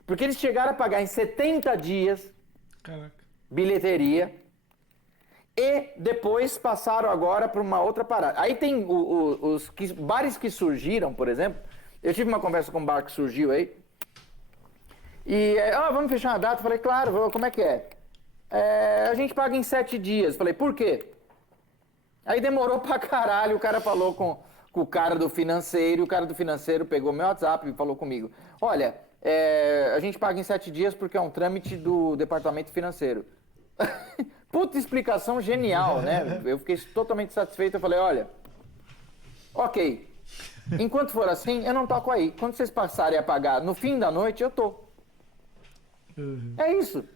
Porque eles chegaram a pagar em 70 dias bilheteria e depois passaram agora para uma outra parada. Aí tem os bares que surgiram, por exemplo. Eu tive uma conversa com um bar que surgiu aí. E, vamos fechar uma data? Eu falei, claro, como é que é? A gente paga em 7 dias. Eu falei, por quê? Aí demorou pra caralho, o cara falou com o cara do financeiro, o cara do financeiro pegou meu WhatsApp e falou comigo. Olha, a gente paga em 7 dias porque é um trâmite do departamento financeiro. Puta explicação genial, né? Eu fiquei totalmente satisfeito. Eu falei, olha, ok, enquanto for assim, eu não toco aí. Quando vocês passarem a pagar no fim da noite, eu tô. É isso.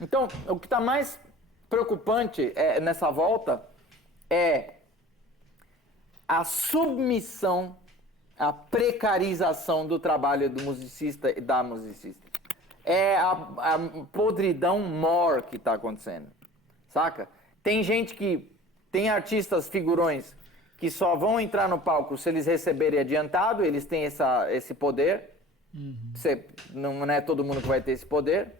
Então, o que está mais preocupante nessa volta é a submissão, a precarização do trabalho do musicista e da musicista. É a podridão mor que está acontecendo, saca? Tem gente tem artistas figurões que só vão entrar no palco se eles receberem adiantado, eles têm esse poder. Não é todo mundo que vai ter esse poder.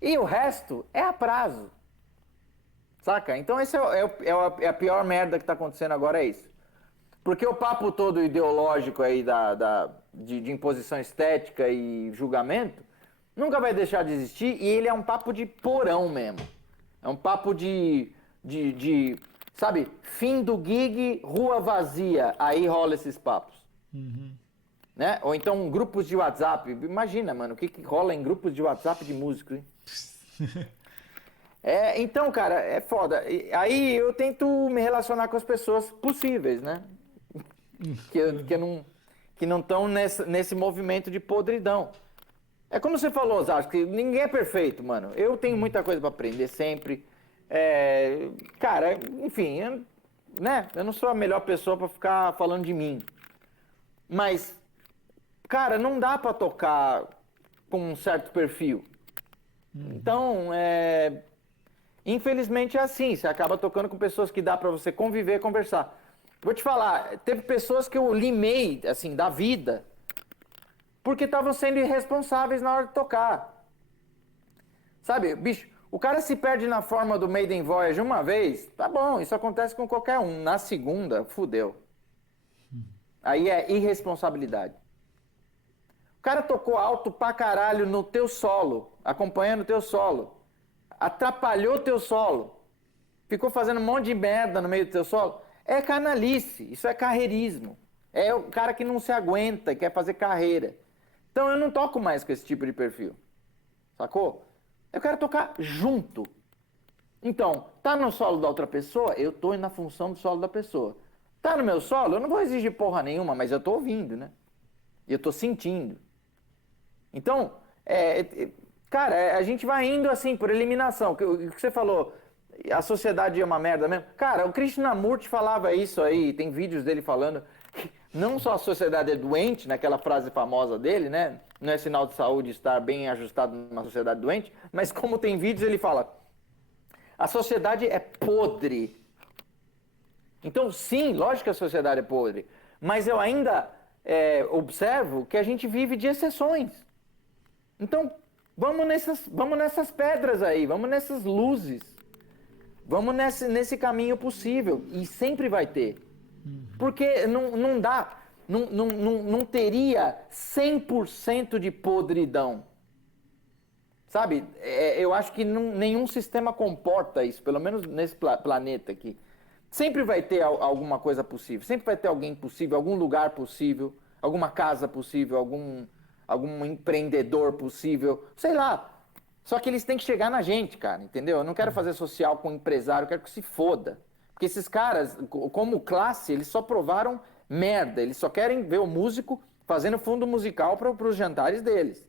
E o resto é a prazo, saca? Então esse é a pior merda que está acontecendo agora, é isso. Porque o papo todo ideológico aí de imposição estética e julgamento nunca vai deixar de existir, e ele é um papo de porão mesmo. É um papo de sabe, fim do gig, rua vazia, aí rola esses papos. Né? Ou então grupos de WhatsApp. Imagina, mano, o que rola em grupos de WhatsApp de músicos, hein? Então, cara, é foda. Aí eu tento me relacionar com as pessoas possíveis, né? Que não estão nesse movimento de podridão. É como você falou, Zacho, que ninguém é perfeito, mano. Eu tenho muita coisa para aprender sempre. Cara, enfim, né? Eu não sou a melhor pessoa para ficar falando de mim. Mas, cara, não dá para tocar com um certo perfil. Então, infelizmente é assim. Você acaba tocando com pessoas que dá para você conviver e conversar. Vou te falar, teve pessoas que eu limei, assim, da vida, porque estavam sendo irresponsáveis na hora de tocar. Sabe, bicho, o cara se perde na forma do Maiden Voyage uma vez, tá bom, isso acontece com qualquer um. Na segunda, fudeu. Aí é irresponsabilidade. O cara tocou alto pra caralho no teu solo, acompanhando o teu solo. Atrapalhou teu solo. Ficou fazendo um monte de merda no meio do teu solo. É canalice, isso é carreirismo. É o cara que não se aguenta, quer fazer carreira. Então eu não toco mais com esse tipo de perfil. Sacou? Eu quero tocar junto. Então, tá no solo da outra pessoa, eu tô na função do solo da pessoa. Tá no meu solo, eu não vou exigir porra nenhuma, mas eu tô ouvindo, né? E eu tô sentindo. Então, cara, a gente vai indo assim, por eliminação. O que você falou, a sociedade é uma merda mesmo. Cara, o Krishnamurti falava isso aí, tem vídeos dele falando que não só a sociedade é doente, naquela frase famosa dele, né? Não é sinal de saúde estar bem ajustado numa sociedade doente, mas como tem vídeos, ele fala, a sociedade é podre. Então, sim, lógico que a sociedade é podre, mas eu ainda observo que a gente vive de exceções. Então, vamos nessas pedras aí, vamos nessas luzes. Vamos nesse caminho possível. E sempre vai ter. Porque não dá, não teria 100% de podridão. Sabe? Eu acho que nenhum sistema comporta isso, pelo menos nesse planeta aqui. Sempre vai ter alguma coisa possível. Sempre vai ter alguém possível, algum lugar possível, alguma casa possível, algum empreendedor possível. Sei lá. Só que eles têm que chegar na gente, cara, entendeu? Eu não quero fazer social com empresário, eu quero que se foda. Porque esses caras, como classe, eles só provaram merda. Eles só querem ver o músico fazendo fundo musical para os jantares deles.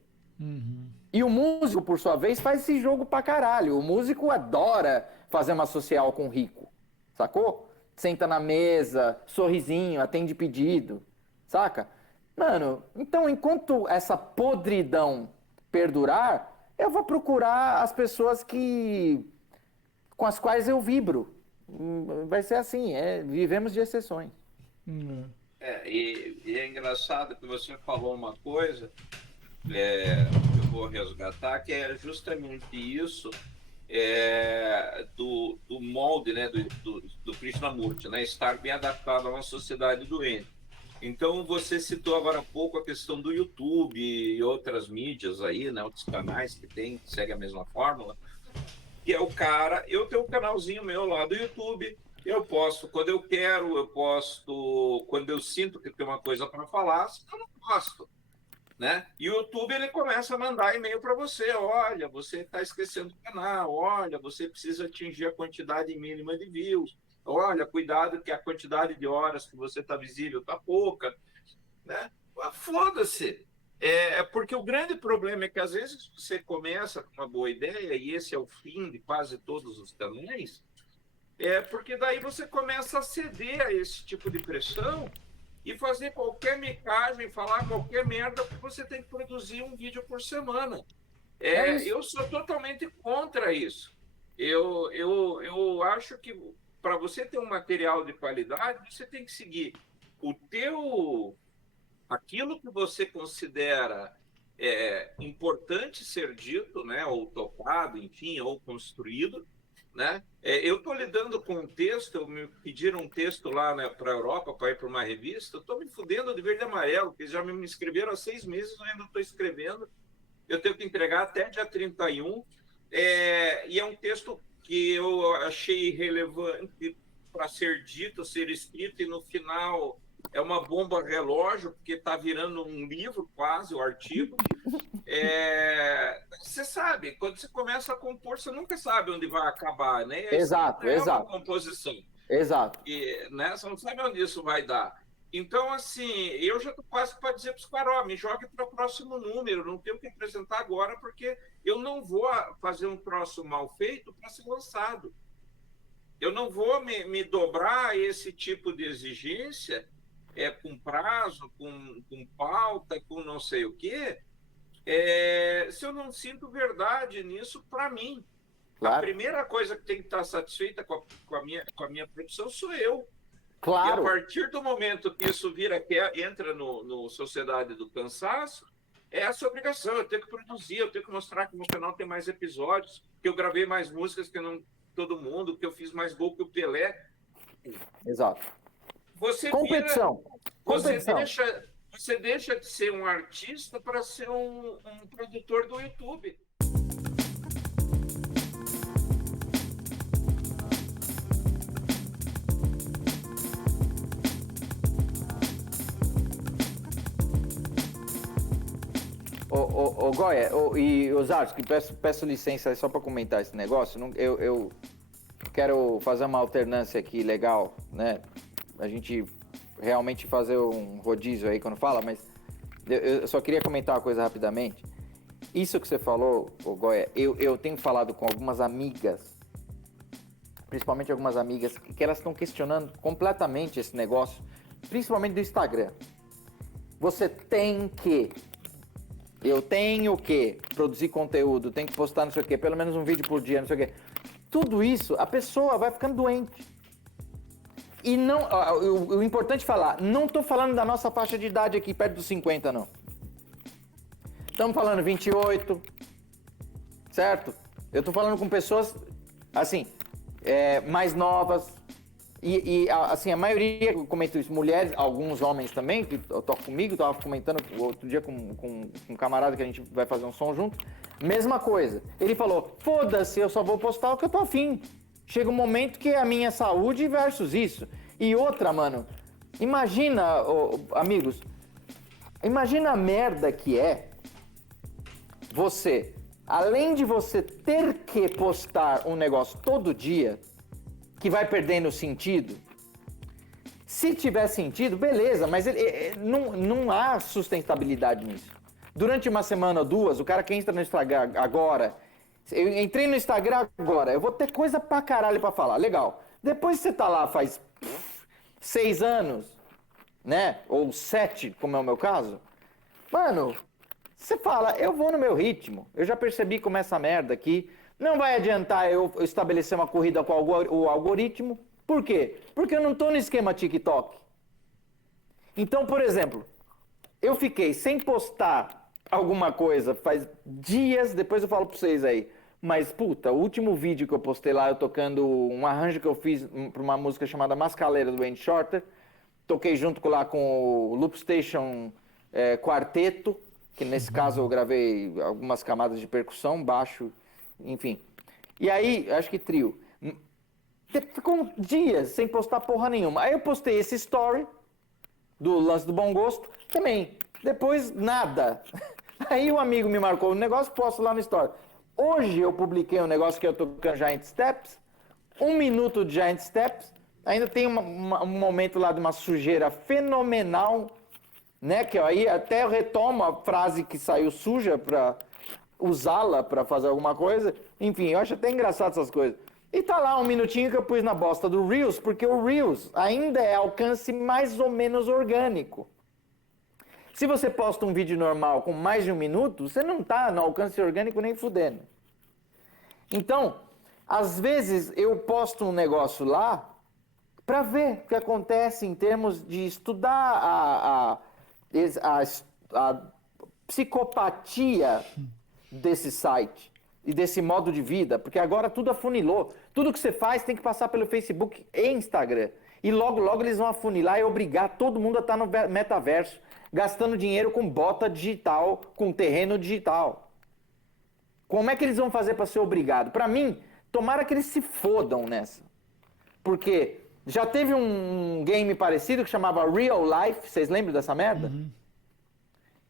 E o músico, por sua vez, faz esse jogo pra caralho. O músico adora fazer uma social com o rico, sacou? Senta na mesa, sorrisinho, atende pedido, saca? Mano, então enquanto essa podridão perdurar, eu vou procurar as pessoas com as quais eu vibro. Vai ser assim, vivemos de exceções. E é engraçado que você falou uma coisa, que eu vou resgatar, que é justamente isso do molde, né, do Krishnamurti, né, estar bem adaptado a uma sociedade doente. Então, você citou agora há pouco a questão do YouTube e outras mídias aí, né, outros canais que seguem a mesma fórmula, que é o cara, eu tenho um canalzinho meu lá do YouTube, eu posto quando eu quero, eu posto quando eu sinto que tem uma coisa para falar, senão eu não posto. né? E o YouTube ele começa a mandar e-mail para você, olha, você está esquecendo o canal, olha, você precisa atingir a quantidade mínima de views, olha, cuidado que a quantidade de horas que você está visível está pouca, né? Foda-se. Porque o grande problema é que às vezes você começa com uma boa ideia e esse é o fim de quase todos os canais, porque daí você começa a ceder a esse tipo de pressão e fazer qualquer mecagem, falar qualquer merda, porque você tem que produzir um vídeo por semana. Eu sou totalmente contra isso. Eu acho que para você ter um material de qualidade, você tem que seguir aquilo que você considera importante ser dito, né, ou tocado, enfim, ou construído, né? Eu estou lidando com um texto, me pediram um texto lá, né, para a Europa, para ir para uma revista, eu estou me fudendo de verde e amarelo, porque já me inscreveram há 6 meses, eu ainda estou escrevendo, eu tenho que entregar até dia 31, e é um texto que eu achei relevante para ser dito, ser escrito, e no final é uma bomba relógio, porque está virando um livro quase, o artigo. Você sabe, quando você começa a compor, você nunca sabe onde vai acabar, né? Exato, exato. Uma composição. Exato. Né? Você não sabe onde isso vai dar. Então, assim, eu já estou quase para dizer para os caras, me jogue para o próximo número, não tenho que apresentar agora, porque eu não vou fazer um troço mal feito para ser lançado. Eu não vou me dobrar a esse tipo de exigência, com prazo, com pauta, com não sei o quê, se eu não sinto verdade nisso para mim. Claro. A primeira coisa que tem que estar satisfeita com a minha produção sou eu. Claro. E a partir do momento que isso entra no Sociedade do Cansaço, é essa obrigação. Eu tenho que produzir, eu tenho que mostrar que o meu canal tem mais episódios, que eu gravei mais músicas que não todo mundo, que eu fiz mais gol que o Pelé. Exato. Competição. Você deixa de ser um artista para ser um produtor do YouTube. Ô Goya, e Ozarski, peço licença aí só para comentar esse negócio. Eu quero fazer uma alternância aqui legal, né? A gente realmente fazer um rodízio aí quando fala, mas eu só queria comentar uma coisa rapidamente. Isso que você falou, ô Goya, eu tenho falado com algumas amigas, principalmente algumas amigas, que elas estão questionando completamente esse negócio, principalmente do Instagram. Você tem que... Eu tenho que produzir conteúdo, tenho que postar não sei o quê, pelo menos um vídeo por dia, não sei o quê. Tudo isso, a pessoa vai ficando doente. E não, o importante é falar, não estou falando da nossa faixa de idade aqui, perto dos 50, não. Estamos falando 28, certo? Eu estou falando com pessoas, assim, mais novas. E assim, a maioria, eu comento isso, mulheres, alguns homens também, que tocam comigo, estava comentando outro dia com um camarada que a gente vai fazer um som junto, mesma coisa. Ele falou, foda-se, eu só vou postar o que eu tô afim. Chega um momento que é a minha saúde versus isso. E outra, mano, imagina, amigos, imagina a merda que é você, além de você ter que postar um negócio todo dia, que vai perdendo sentido. Se tiver sentido, beleza, mas não há sustentabilidade nisso. Durante uma semana ou duas, o cara que entra no Instagram agora, eu entrei no Instagram agora, eu vou ter coisa pra caralho pra falar, legal. Depois você tá lá faz 6 anos, né, ou 7, como é o meu caso, mano, você fala, eu vou no meu ritmo, eu já percebi como é essa merda aqui. Não vai adiantar eu estabelecer uma corrida com o algoritmo. Por quê? Porque eu não estou no esquema TikTok. Então, por exemplo, eu fiquei sem postar alguma coisa faz dias, depois eu falo para vocês aí. Mas, puta, o último vídeo que eu postei lá, eu tocando um arranjo que eu fiz para uma música chamada Mascaleira, do Wayne Shorter. Toquei junto lá com o Loop Station Quarteto, que nesse caso eu gravei algumas camadas de percussão, baixo... Enfim. E aí, acho que trio. Ficou dias sem postar porra nenhuma. Aí eu postei esse story. do lance do bom gosto, também. Depois, nada. Aí um amigo me marcou um negócio, posto lá no Story. Hoje eu publiquei um negócio que eu tô tocando Giant Steps, 1 minuto de Giant Steps, ainda tem um momento lá de uma sujeira fenomenal, né? Que aí até eu retomo a frase que saiu suja para usá-la para fazer alguma coisa. Enfim, eu acho até engraçado essas coisas. E tá lá 1 minutinho que eu pus na bosta do Reels, porque o Reels ainda é alcance mais ou menos orgânico. Se você posta um vídeo normal com mais de 1 minuto, você não tá no alcance orgânico nem fudendo. Então, às vezes eu posto um negócio lá para ver o que acontece em termos de estudar a psicopatia desse site e desse modo de vida, porque agora tudo afunilou. Tudo que você faz tem que passar pelo Facebook e Instagram. E logo, logo eles vão afunilar e obrigar todo mundo a estar no metaverso, gastando dinheiro com bota digital, com terreno digital. Como é que eles vão fazer para ser obrigado? Para mim, tomara que eles se fodam nessa. Porque já teve um game parecido que chamava Real Life, vocês lembram dessa merda? Uhum.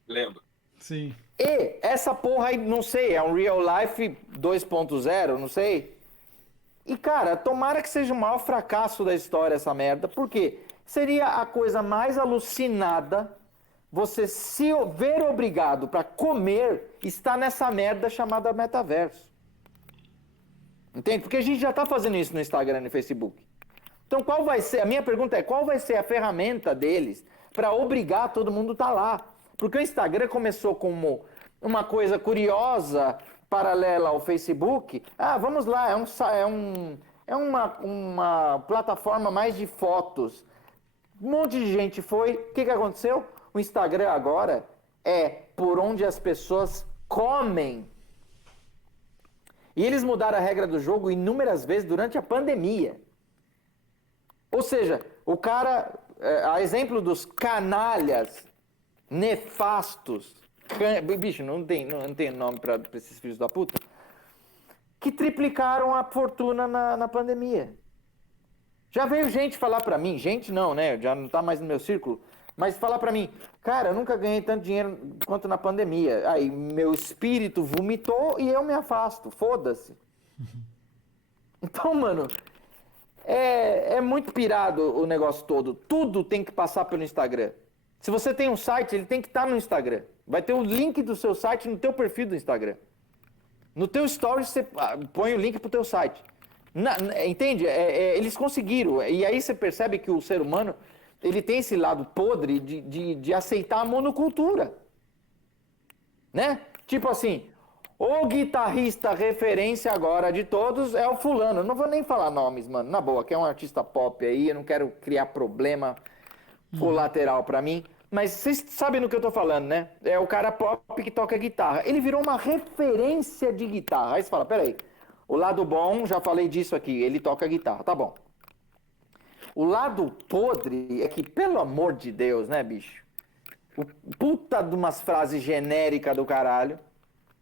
Lembro. Sim. E essa porra aí, não sei, é um Real Life 2.0, não sei. E cara, tomara que seja o maior fracasso da história essa merda, porque seria a coisa mais alucinada você se ver obrigado para comer estar nessa merda chamada metaverso. Entende? Porque a gente já tá fazendo isso no Instagram e no Facebook. Então qual vai ser, a minha pergunta é, qual vai ser a ferramenta deles para obrigar todo mundo a estar lá? Porque o Instagram começou como uma coisa curiosa, paralela ao Facebook. Ah, vamos lá, é uma plataforma mais de fotos. Um monte de gente foi. O que aconteceu? O Instagram agora é por onde as pessoas comem. E eles mudaram a regra do jogo inúmeras vezes durante a pandemia. Ou seja, o cara, a exemplo dos canalhas nefastos, bicho, não tem nome para esses filhos da puta, que triplicaram a fortuna na pandemia. Já veio gente falar pra mim, gente não, né, já não tá mais no meu círculo, mas falar pra mim, cara, eu nunca ganhei tanto dinheiro quanto na pandemia. Aí meu espírito vomitou e eu me afasto, foda-se. Então, mano, é muito pirado o negócio todo. Tudo tem que passar pelo Instagram. Se você tem um site, ele tem que estar no Instagram. Vai ter o link do seu site no teu perfil do Instagram. No teu story você põe o link pro teu site. Entende? Eles conseguiram. E aí você percebe que o ser humano, ele tem esse lado podre de aceitar a monocultura. Né? Tipo assim, o guitarrista referência agora de todos é o fulano. Eu não vou nem falar nomes, mano. Na boa, que é um artista pop aí, eu não quero criar problema colateral pra mim. Mas vocês sabem do que eu tô falando, né? É o cara pop que toca guitarra. Ele virou uma referência de guitarra. Aí você fala, peraí, o lado bom, já falei disso aqui, ele toca guitarra, tá bom. O lado podre é que, pelo amor de Deus, né, bicho? O puta de umas frases genéricas do caralho.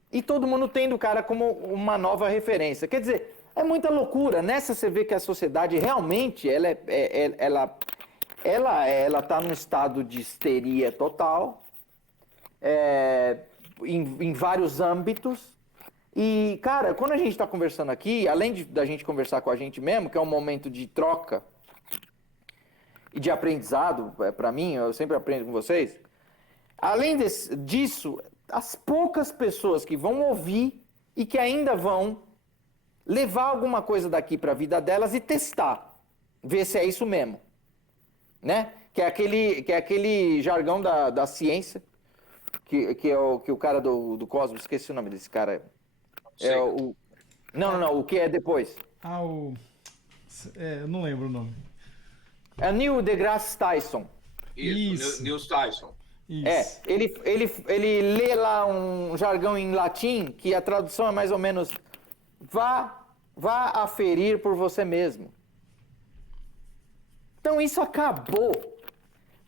E todo mundo tendo o cara como uma nova referência. Quer dizer, é muita loucura. Nessa você vê que a sociedade realmente, ela tá num estado de histeria total, em vários âmbitos. E, cara, quando a gente está conversando aqui, além da gente conversar com a gente mesmo, que é um momento de troca e de aprendizado, para mim, eu sempre aprendo com vocês, além disso, as poucas pessoas que vão ouvir e que ainda vão levar alguma coisa daqui para a vida delas e testar, ver se é isso mesmo. Né? Que é aquele jargão da ciência, que o cara do Cosmos, esqueci o nome desse cara. Não, o que é depois? Eu não lembro o nome. É Neil deGrasse Tyson. Isso. Neil Tyson. Isso. Ele lê lá um jargão em latim, que a tradução é mais ou menos, vá aferir por você mesmo. Então isso acabou.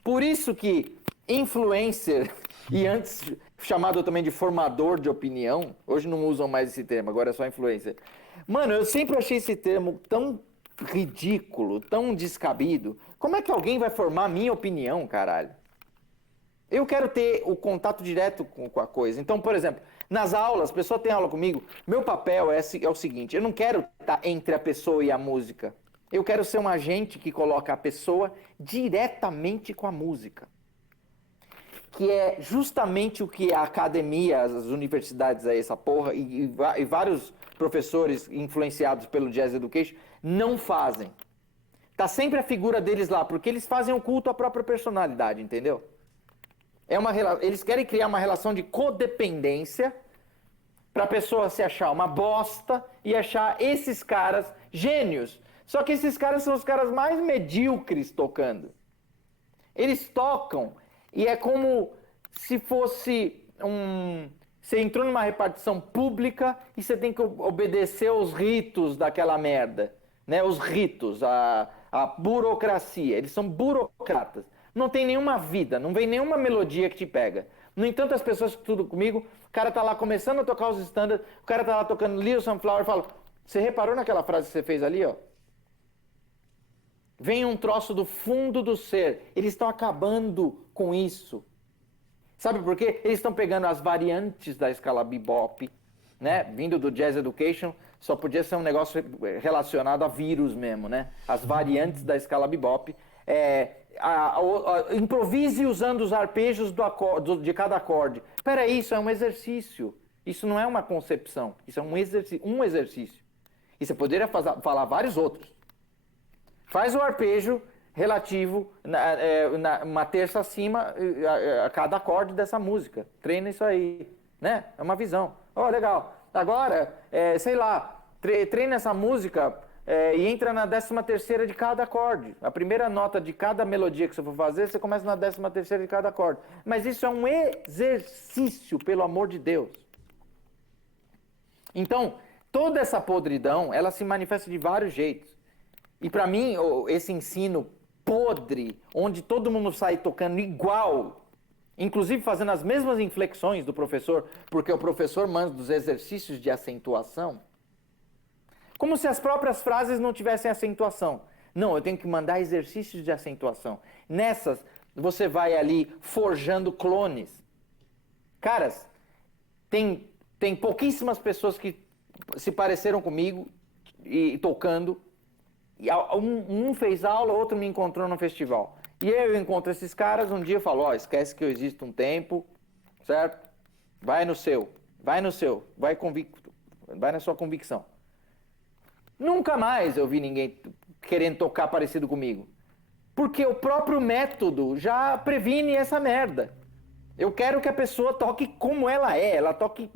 Por isso que influencer, e antes chamado também de formador de opinião, hoje não usam mais esse termo, agora é só influencer. Mano, eu sempre achei esse termo tão ridículo, tão descabido. Como é que alguém vai formar minha opinião, caralho? Eu quero ter o contato direto com a coisa. Então, por exemplo, nas aulas, a pessoa tem aula comigo, meu papel é o seguinte, eu não quero estar entre a pessoa e a música. Eu quero ser um agente que coloca a pessoa diretamente com a música. Que é justamente o que a academia, as universidades, essa porra, e vários professores influenciados pelo Jazz Education não fazem. Tá sempre a figura deles lá, porque eles fazem o culto à própria personalidade, entendeu? Eles querem criar uma relação de codependência para a pessoa se achar uma bosta e achar esses caras gênios. Só que esses caras são os caras mais medíocres tocando. Eles tocam e é como se fosse Você entrou numa repartição pública e você tem que obedecer os ritos daquela merda. Né? Os ritos, a burocracia. Eles são burocratas. Não tem nenhuma vida, não vem nenhuma melodia que te pega. No entanto, as pessoas que estudam comigo, o cara tá lá começando a tocar os standards, o cara tá lá tocando Little Sunflower e fala, você reparou naquela frase que você fez ali, ó? Vem um troço do fundo do ser. Eles estão acabando com isso. Sabe por quê? Eles estão pegando as variantes da escala bebop, né? Vindo do Jazz Education, só podia ser um negócio relacionado a vírus mesmo, né? As variantes da escala bebop. Improvise usando os arpejos de cada acorde. Espera aí, isso é um exercício. Isso não é uma concepção. Isso é um exercício. E você poderia falar vários outros. Faz o arpejo relativo, uma terça acima a cada acorde dessa música. Treina isso aí, né? É uma visão. Oh, legal. Agora, sei lá, treina essa música e entra na 13ª de cada acorde. A primeira nota de cada melodia que você for fazer, você começa na 13ª de cada acorde. Mas isso é um exercício, pelo amor de Deus. Então, toda essa podridão, ela se manifesta de vários jeitos. E para mim, esse ensino podre, onde todo mundo sai tocando igual, inclusive fazendo as mesmas inflexões do professor, porque o professor manda os exercícios de acentuação, como se as próprias frases não tivessem acentuação. Não, eu tenho que mandar exercícios de acentuação. Nessas, você vai ali forjando clones. Caras, tem pouquíssimas pessoas que se pareceram comigo e tocando. Um fez aula, outro me encontrou no festival. E eu encontro esses caras, um dia eu falo, esquece que eu existo um tempo, certo? Vai no seu, vai na sua convicção. Nunca mais eu vi ninguém querendo tocar parecido comigo. Porque o próprio método já previne essa merda. Eu quero que a pessoa toque como ela toque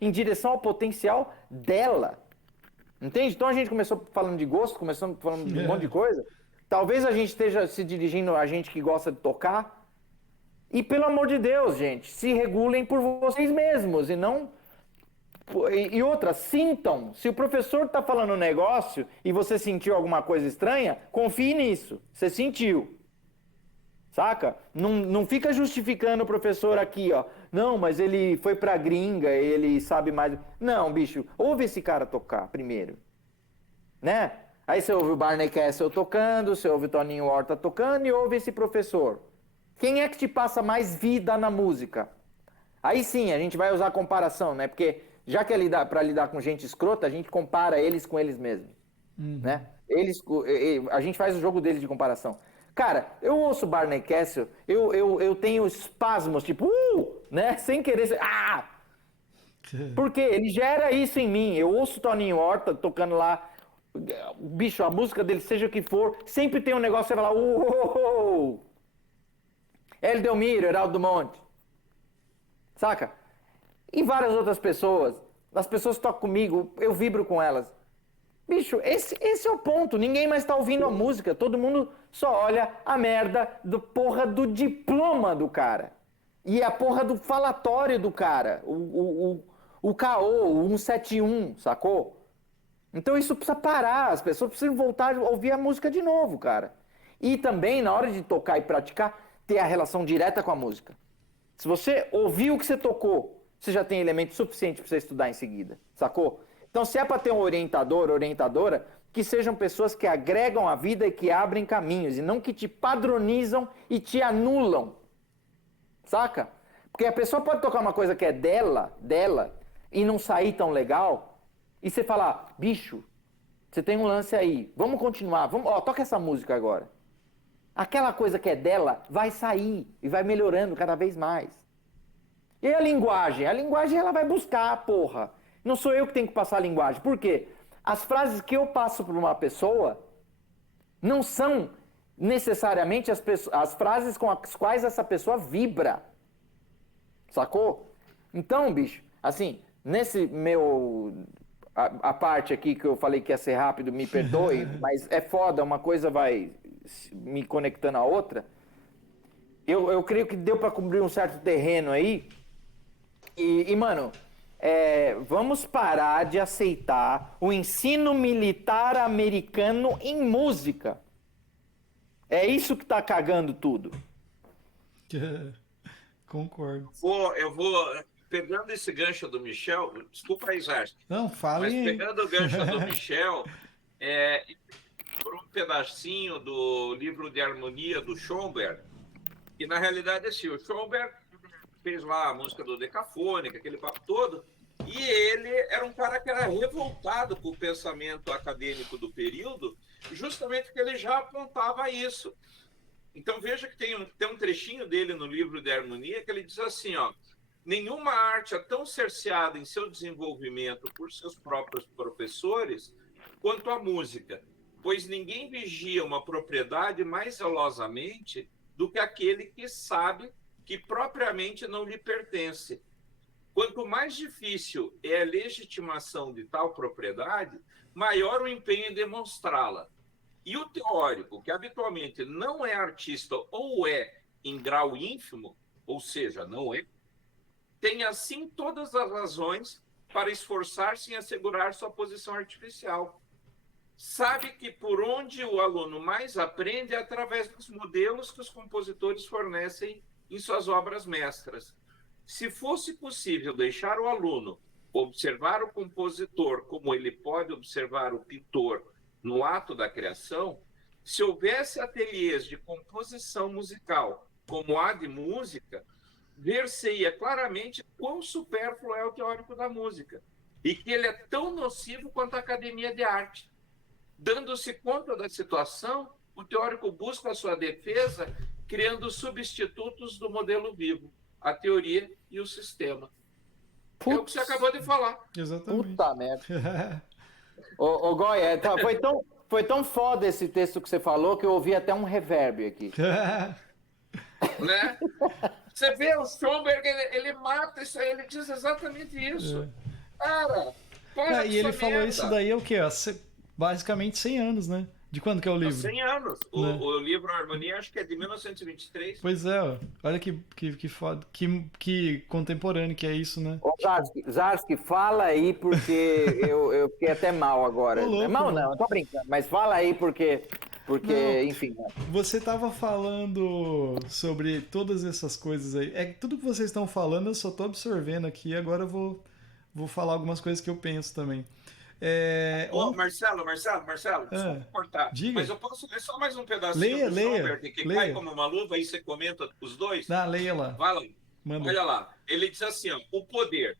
em direção ao potencial dela. Entende? Então a gente começou falando de gosto, começando falando de um monte de coisa. Talvez a gente esteja se dirigindo a gente que gosta de tocar. E pelo amor de Deus, gente, se regulem por vocês mesmos e não... E outra, sintam. Se o professor está falando um negócio e você sentiu alguma coisa estranha, confie nisso. Você sentiu. Saca? Não fica justificando o professor aqui, ó. Não, mas ele foi pra gringa, ele sabe mais. Não, bicho, ouve esse cara tocar primeiro. Né? Aí você ouve o Barney Castle tocando, você ouve o Toninho Horta tocando e ouve esse professor. Quem é que te passa mais vida na música? Aí sim, a gente vai usar comparação, né? Porque já que é pra lidar com gente escrota, a gente compara eles com eles mesmos. Né? A gente faz o jogo deles de comparação. Cara, eu ouço Barney Castle, eu tenho espasmos, tipo, né? Sem querer, Porque ele gera isso em mim. Eu ouço Toninho Horta tocando lá, bicho, a música dele, seja o que for, sempre tem um negócio que você fala, Hélio Delmiro, Heraldo do Monte. Saca? E várias outras pessoas, as pessoas que tocam comigo, eu vibro com elas. Bicho, esse é o ponto. Ninguém mais tá ouvindo a música. Todo mundo só olha a merda do diploma do cara. E a porra do falatório do cara. O caô, o 171, sacou? Então isso precisa parar. As pessoas precisam voltar a ouvir a música de novo, cara. E também, na hora de tocar e praticar, ter a relação direta com a música. Se você ouviu o que você tocou, você já tem elemento suficiente para você estudar em seguida, sacou? Então, se é para ter um orientador, orientadora, que sejam pessoas que agregam a vida e que abrem caminhos, e não que te padronizam e te anulam. Saca? Porque a pessoa pode tocar uma coisa que é dela, e não sair tão legal, e você falar, bicho, você tem um lance aí, vamos continuar, toca essa música agora. Aquela coisa que é dela vai sair e vai melhorando cada vez mais. E a linguagem? A linguagem ela vai buscar, porra. Não sou eu que tenho que passar a linguagem. Por quê? As frases que eu passo para uma pessoa não são necessariamente as frases com as quais essa pessoa vibra. Sacou? Então, bicho, assim, nesse meu... A parte aqui que eu falei que ia ser rápido, me perdoe, mas é foda, uma coisa vai me conectando à outra. Eu creio que deu para cobrir um certo terreno aí. Mano, vamos parar de aceitar o ensino militar americano em música. É isso que tá cagando tudo. Concordo. Eu vou pegando esse gancho do Michel, desculpa aí, Zars. Não, fale. Mas pegando o gancho do Michel, por um pedacinho do livro de harmonia do Schoenberg, e na realidade assim, o Schoenberg fez lá a música do Decafônica, aquele papo todo, e ele era um cara que era revoltado com o pensamento acadêmico do período, justamente porque ele já apontava isso. Então veja que tem um trechinho dele no livro de harmonia que ele diz assim, ó, nenhuma arte é tão cerceada em seu desenvolvimento por seus próprios professores quanto a música, pois ninguém vigia uma propriedade mais zelosamente do que aquele que sabe que propriamente não lhe pertence. Quanto mais difícil é a legitimação de tal propriedade, maior o empenho em demonstrá-la. E o teórico, que habitualmente não é artista ou é em grau ínfimo, ou seja, não é, tem assim todas as razões para esforçar-se em assegurar sua posição artificial. Sabe que por onde o aluno mais aprende é através dos modelos que os compositores fornecem em suas obras mestras. Se fosse possível deixar o aluno observar o compositor como ele pode observar o pintor no ato da criação, se houvesse ateliês de composição musical como há de música, ver-se-ia claramente quão supérfluo é o teórico da música e que ele é tão nocivo quanto a academia de arte. Dando-se conta da situação, o teórico busca a sua defesa criando substitutos do modelo vivo, a teoria e o sistema. Putz. É o que você acabou de falar. Exatamente. Puta merda. Ô Goya, foi tão foda esse texto que você falou que eu ouvi até um reverb aqui. Né? Você vê o Schoenberg, ele mata isso aí, ele diz exatamente isso. Cara, e ele falou merda. Isso daí é o quê? Basicamente 100 anos, né? De quando que é o livro? 100 anos. Né? O livro Harmonia acho que é de 1923. Pois é, ó. Olha que foda, que contemporâneo que é isso, né? Ô, Zarski, fala aí porque eu fiquei até mal agora. Louco, mal não, eu tô brincando, mas fala aí porque não, enfim. Você tava falando sobre todas essas coisas aí. Tudo que vocês estão falando eu só tô absorvendo aqui, agora eu vou falar algumas coisas que eu penso também. Marcelo, desculpa cortar. Diga. Mas eu posso ler só mais um pedacinho do Schoenberg, que cai como uma luva, aí você comenta os dois? Leia lá. Vai lá. Manda. Olha lá. Ele diz assim, ó, o poder,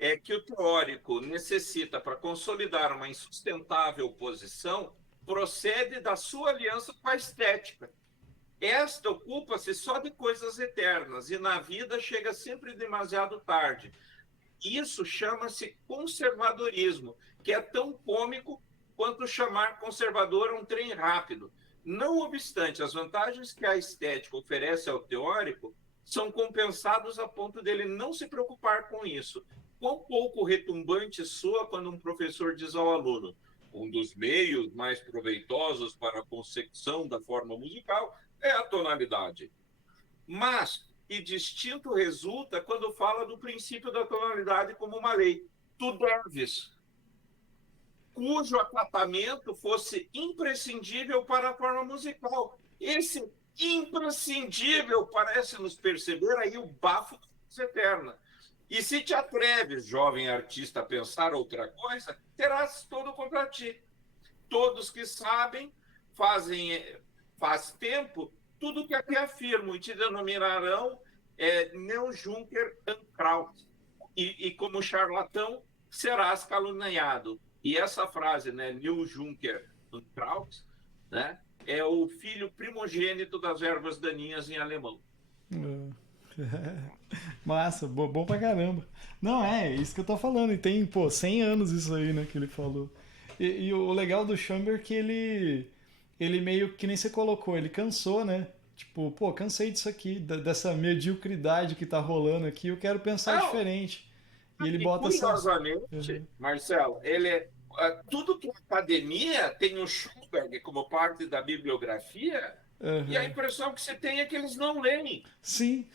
é que o teórico necessita para consolidar uma insustentável posição, procede da sua aliança com a estética. Esta ocupa-se só de coisas eternas e na vida chega sempre demasiado tarde. Isso chama-se conservadorismo, que é tão cômico quanto chamar conservador um trem rápido. Não obstante, as vantagens que a estética oferece ao teórico são compensados a ponto dele não se preocupar com isso. Quão pouco retumbante soa quando um professor diz ao aluno: um dos meios mais proveitosos para a concepção da forma musical é a tonalidade. Mas e distinto resulta quando fala do princípio da tonalidade como uma lei. Tu deves, cujo acatamento fosse imprescindível para a forma musical. Esse imprescindível parece nos perceber aí o bafo da luz eterna. E se te atreves, jovem artista, a pensar outra coisa, terás todo contra ti. Todos que sabem faz tempo tudo o que aqui afirmo e te denominarão Neo-Junker Ankraut. E como charlatão serás caluniado. E essa frase, né, Neo-Junker Ankraut, né, é o filho primogênito das ervas daninhas em alemão. Massa, bom pra caramba. Não, é isso que eu tô falando. E tem, pô, 100 anos isso aí, né, que ele falou. E o legal do Schoenberg é que ele meio que nem você colocou, ele cansou, né? Tipo, pô, cansei disso aqui, dessa mediocridade que tá rolando aqui, eu quero pensar Não, diferente. E ele e bota essa. curiosamente, Marcelo, tudo que a academia tem o Schoenberg como parte da bibliografia, e a Uhum. impressão que você tem é que eles não leem. Sim,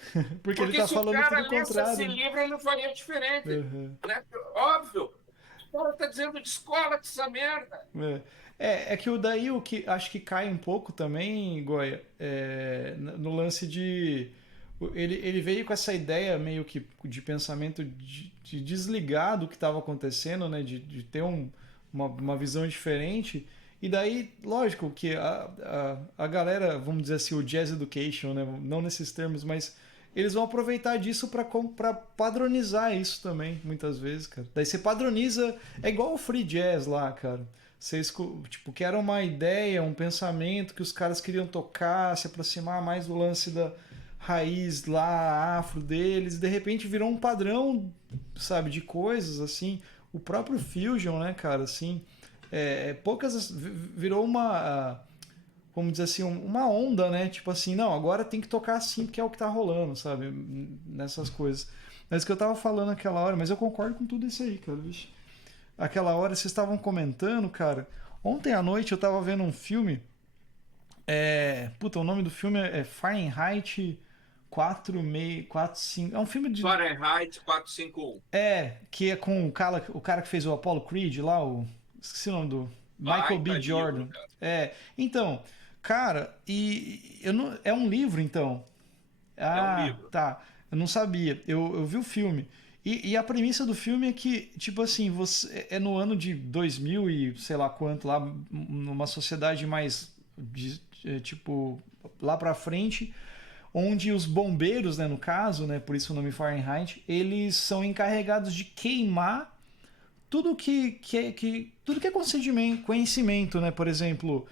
porque ele Porque tá se o falando cara tudo o lesse esse contrário. livro, ele faria diferente. Uhum. Né? Óbvio. O cara tá dizendo de escola dessa merda. É que o que acho que cai um pouco também, Goya, no lance de. Ele veio com essa ideia meio que de pensamento de desligar do que estava acontecendo, né? De ter uma visão diferente. E daí, lógico que a galera, vamos dizer assim, o Jazz Education, né? Não nesses termos, mas eles vão aproveitar disso para padronizar isso também, muitas vezes, cara. Daí você padroniza, é igual o free jazz lá, cara. Você, tipo, que era uma ideia, um pensamento que os caras queriam tocar, se aproximar mais do lance da raiz lá, afro deles, e de repente virou um padrão, sabe, de coisas, assim. O próprio Fusion, né, cara, assim, virou uma, vamos dizer assim, uma onda, né? Tipo assim, não, agora tem que tocar assim porque é o que tá rolando, sabe? Nessas coisas. Mas que eu tava falando aquela hora, mas eu concordo com tudo isso aí, cara. Vixe. Aquela hora vocês estavam comentando, cara. Ontem à noite eu tava vendo um filme. Puta, o nome do filme é Fahrenheit 445. É um filme de. Fahrenheit 451. Que é com o cara que fez o Apollo Creed lá, esqueci o nome do. Michael B. Baita livro, Jordan. cara. Então, cara, e eu não, é um livro então. É um Ah, livro. tá. Eu não sabia. Eu vi o filme. E a premissa do filme é que, tipo assim, você é no ano de 2000 e sei lá quanto, lá numa sociedade mais, tipo, lá pra frente, onde os bombeiros, né, no caso, né, por isso o nome Fahrenheit, eles são encarregados de queimar tudo que é conhecimento, né? Por exemplo,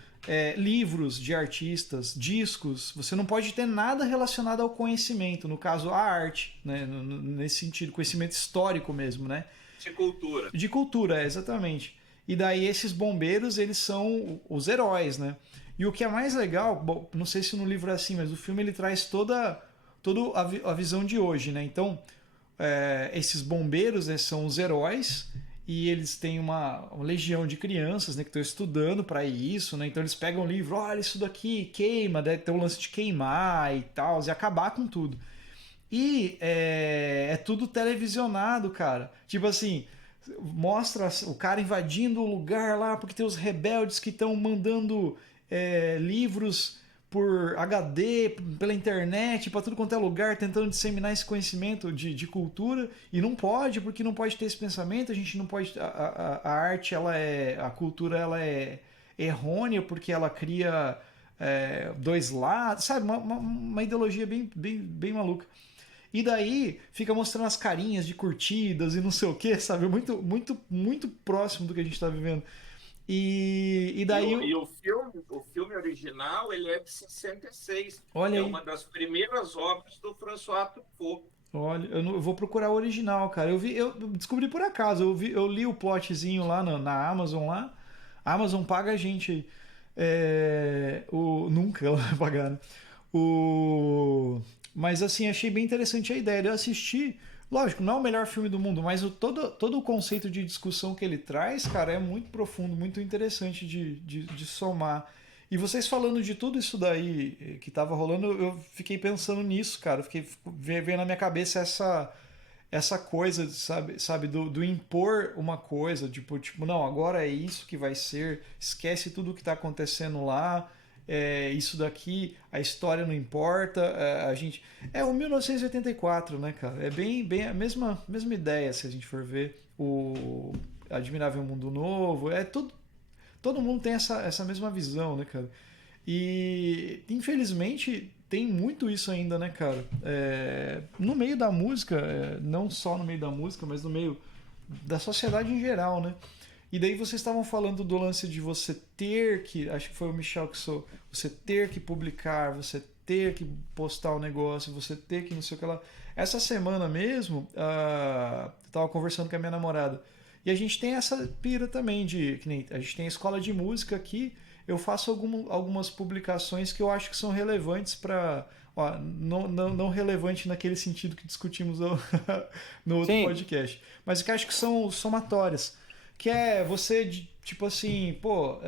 livros de artistas, discos, você não pode ter nada relacionado ao conhecimento, no caso a arte, né? Nesse sentido, conhecimento histórico mesmo, né? De cultura. De cultura, exatamente. E daí esses bombeiros, eles são os heróis, né? E o que é mais legal, bom, não sei se no livro é assim, mas o filme ele traz toda a visão de hoje, né? Então, esses bombeiros, né, são os heróis e eles têm uma legião de crianças, né, que estão estudando para isso, né? Então eles pegam o livro, olha isso daqui, queima, deve ter um lance de queimar e tal, e acabar com tudo. E é tudo televisionado, cara. Tipo assim, mostra o cara invadindo o lugar lá porque tem os rebeldes que estão mandando livros por HD, pela internet, para tudo quanto é lugar, tentando disseminar esse conhecimento de cultura, e não pode, porque não pode ter esse pensamento, a gente não pode. A arte, a cultura, ela é errônea, porque ela cria dois lados, sabe? Uma ideologia bem maluca. E daí fica mostrando as carinhas de curtidas e não sei o que, sabe? Muito próximo do que a gente tá vivendo. E daí. O filme original ele é de 66. Olha É aí. uma das primeiras obras do François Truffaut. Olha, eu vou procurar o original, cara. Eu descobri por acaso. Eu li o plotzinho lá na Amazon lá. A Amazon paga a gente aí. Nunca ela vai pagar, né? Mas assim, achei bem interessante a ideia. Eu assisti. Lógico, não é o melhor filme do mundo, mas todo o conceito de discussão que ele traz, cara, é muito profundo, muito interessante de somar. E vocês falando de tudo isso daí que tava rolando, eu fiquei pensando nisso, cara. Veio na minha cabeça essa coisa, sabe do impor uma coisa, tipo, não, agora é isso que vai ser, esquece tudo o que tá acontecendo lá. isso daqui, a história não importa, a gente... É o 1984, né, cara? É bem a mesma ideia, se a gente for ver o Admirável Mundo Novo, todo mundo tem essa mesma visão, né, cara? E, infelizmente, tem muito isso ainda, né, cara? No meio da música, não só no meio da música, mas no meio da sociedade em geral, né? E daí vocês estavam falando do lance de você ter que, acho que foi o Michel que sou, você ter que publicar, você ter que postar o negócio, você ter que não sei o que lá. Essa semana mesmo, eu tava conversando com a minha namorada. E a gente tem essa pira também de, que nem, a gente tem a escola de música aqui, eu faço algumas publicações que eu acho que são relevantes para... Não relevante naquele sentido que discutimos no outro podcast, mas que acho que são somatórias. Que é você, tipo assim, pô,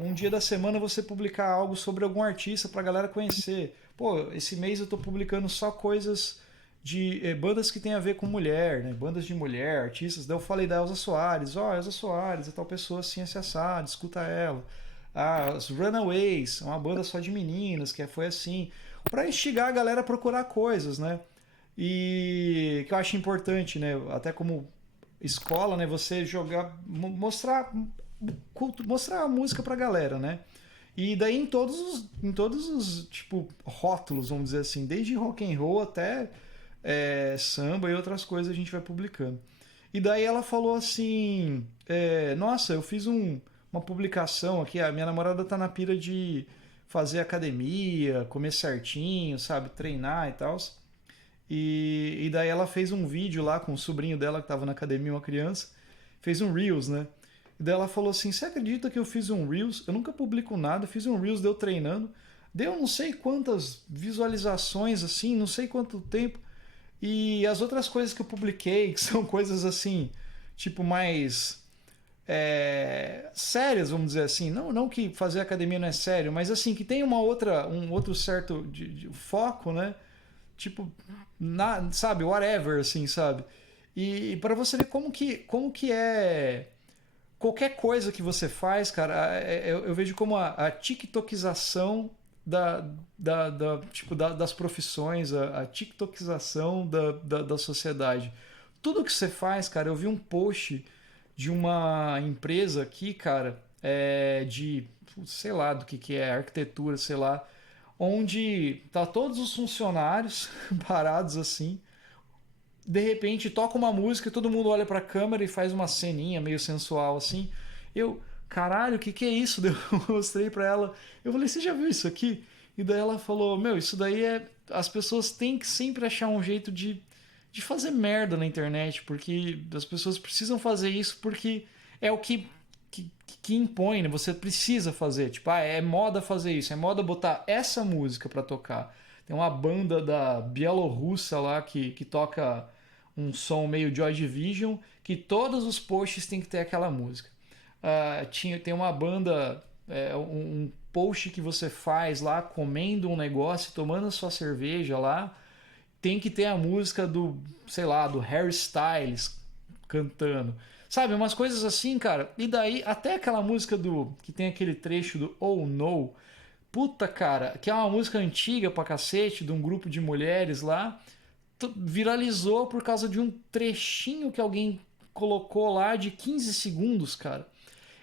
um dia da semana você publicar algo sobre algum artista pra galera conhecer. Pô, esse mês eu tô publicando só coisas de bandas que tem a ver com mulher, né? Bandas de mulher, artistas. Daí eu falei da Elza Soares. Elza Soares é tal pessoa assim, assada, escuta ela. As Runaways, uma banda só de meninas, que foi assim. Pra instigar a galera a procurar coisas, né? E que eu acho importante, né? Até como escola, né? Você mostrar a música pra galera, né? E daí em todos os tipo rótulos, vamos dizer assim, desde rock and roll até samba e outras coisas a gente vai publicando. E daí ela falou assim, nossa, eu fiz uma publicação aqui, a minha namorada tá na pira de fazer academia, comer certinho, sabe, treinar e tal. E daí ela fez um vídeo lá com o sobrinho dela que estava na academia, uma criança, fez um Reels, né? E daí ela falou assim, você acredita que eu fiz um Reels? Eu nunca publico nada, fiz um Reels, deu treinando, deu não sei quantas visualizações, assim, não sei quanto tempo, e as outras coisas que eu publiquei, que são coisas assim, tipo mais sérias, vamos dizer assim, não que fazer academia não é sério, mas assim, que tem um outro certo de foco, né? Tipo, sabe, whatever, assim, sabe? E para você ver como que é qualquer coisa que você faz, cara, eu vejo como a tiktokização das profissões, a tiktokização da sociedade. Tudo que você faz, cara, eu vi um post de uma empresa aqui, cara, de, sei lá do que é, arquitetura, sei lá, onde tá todos os funcionários parados assim, de repente toca uma música e todo mundo olha pra câmera e faz uma ceninha meio sensual assim. Caralho, o que é isso? Eu mostrei pra ela, eu falei, você já viu isso aqui? E daí ela falou, meu, isso daí as pessoas têm que sempre achar um jeito de fazer merda na internet, porque as pessoas precisam fazer isso porque é o que impõe, né? Você precisa fazer. Tipo, é moda fazer isso, é moda botar essa música pra tocar. Tem uma banda da Bielorrússia lá que toca um som meio Joy Division, que todos os posts tem que ter aquela música. Tem uma banda, um post que você faz lá comendo um negócio, tomando a sua cerveja lá, tem que ter a música do, sei lá, do Harry Styles cantando. Sabe, umas coisas assim, cara. E daí, até aquela música que tem aquele trecho do Oh No, puta, cara, que é uma música antiga pra cacete, de um grupo de mulheres lá, viralizou por causa de um trechinho que alguém colocou lá de 15 segundos, cara.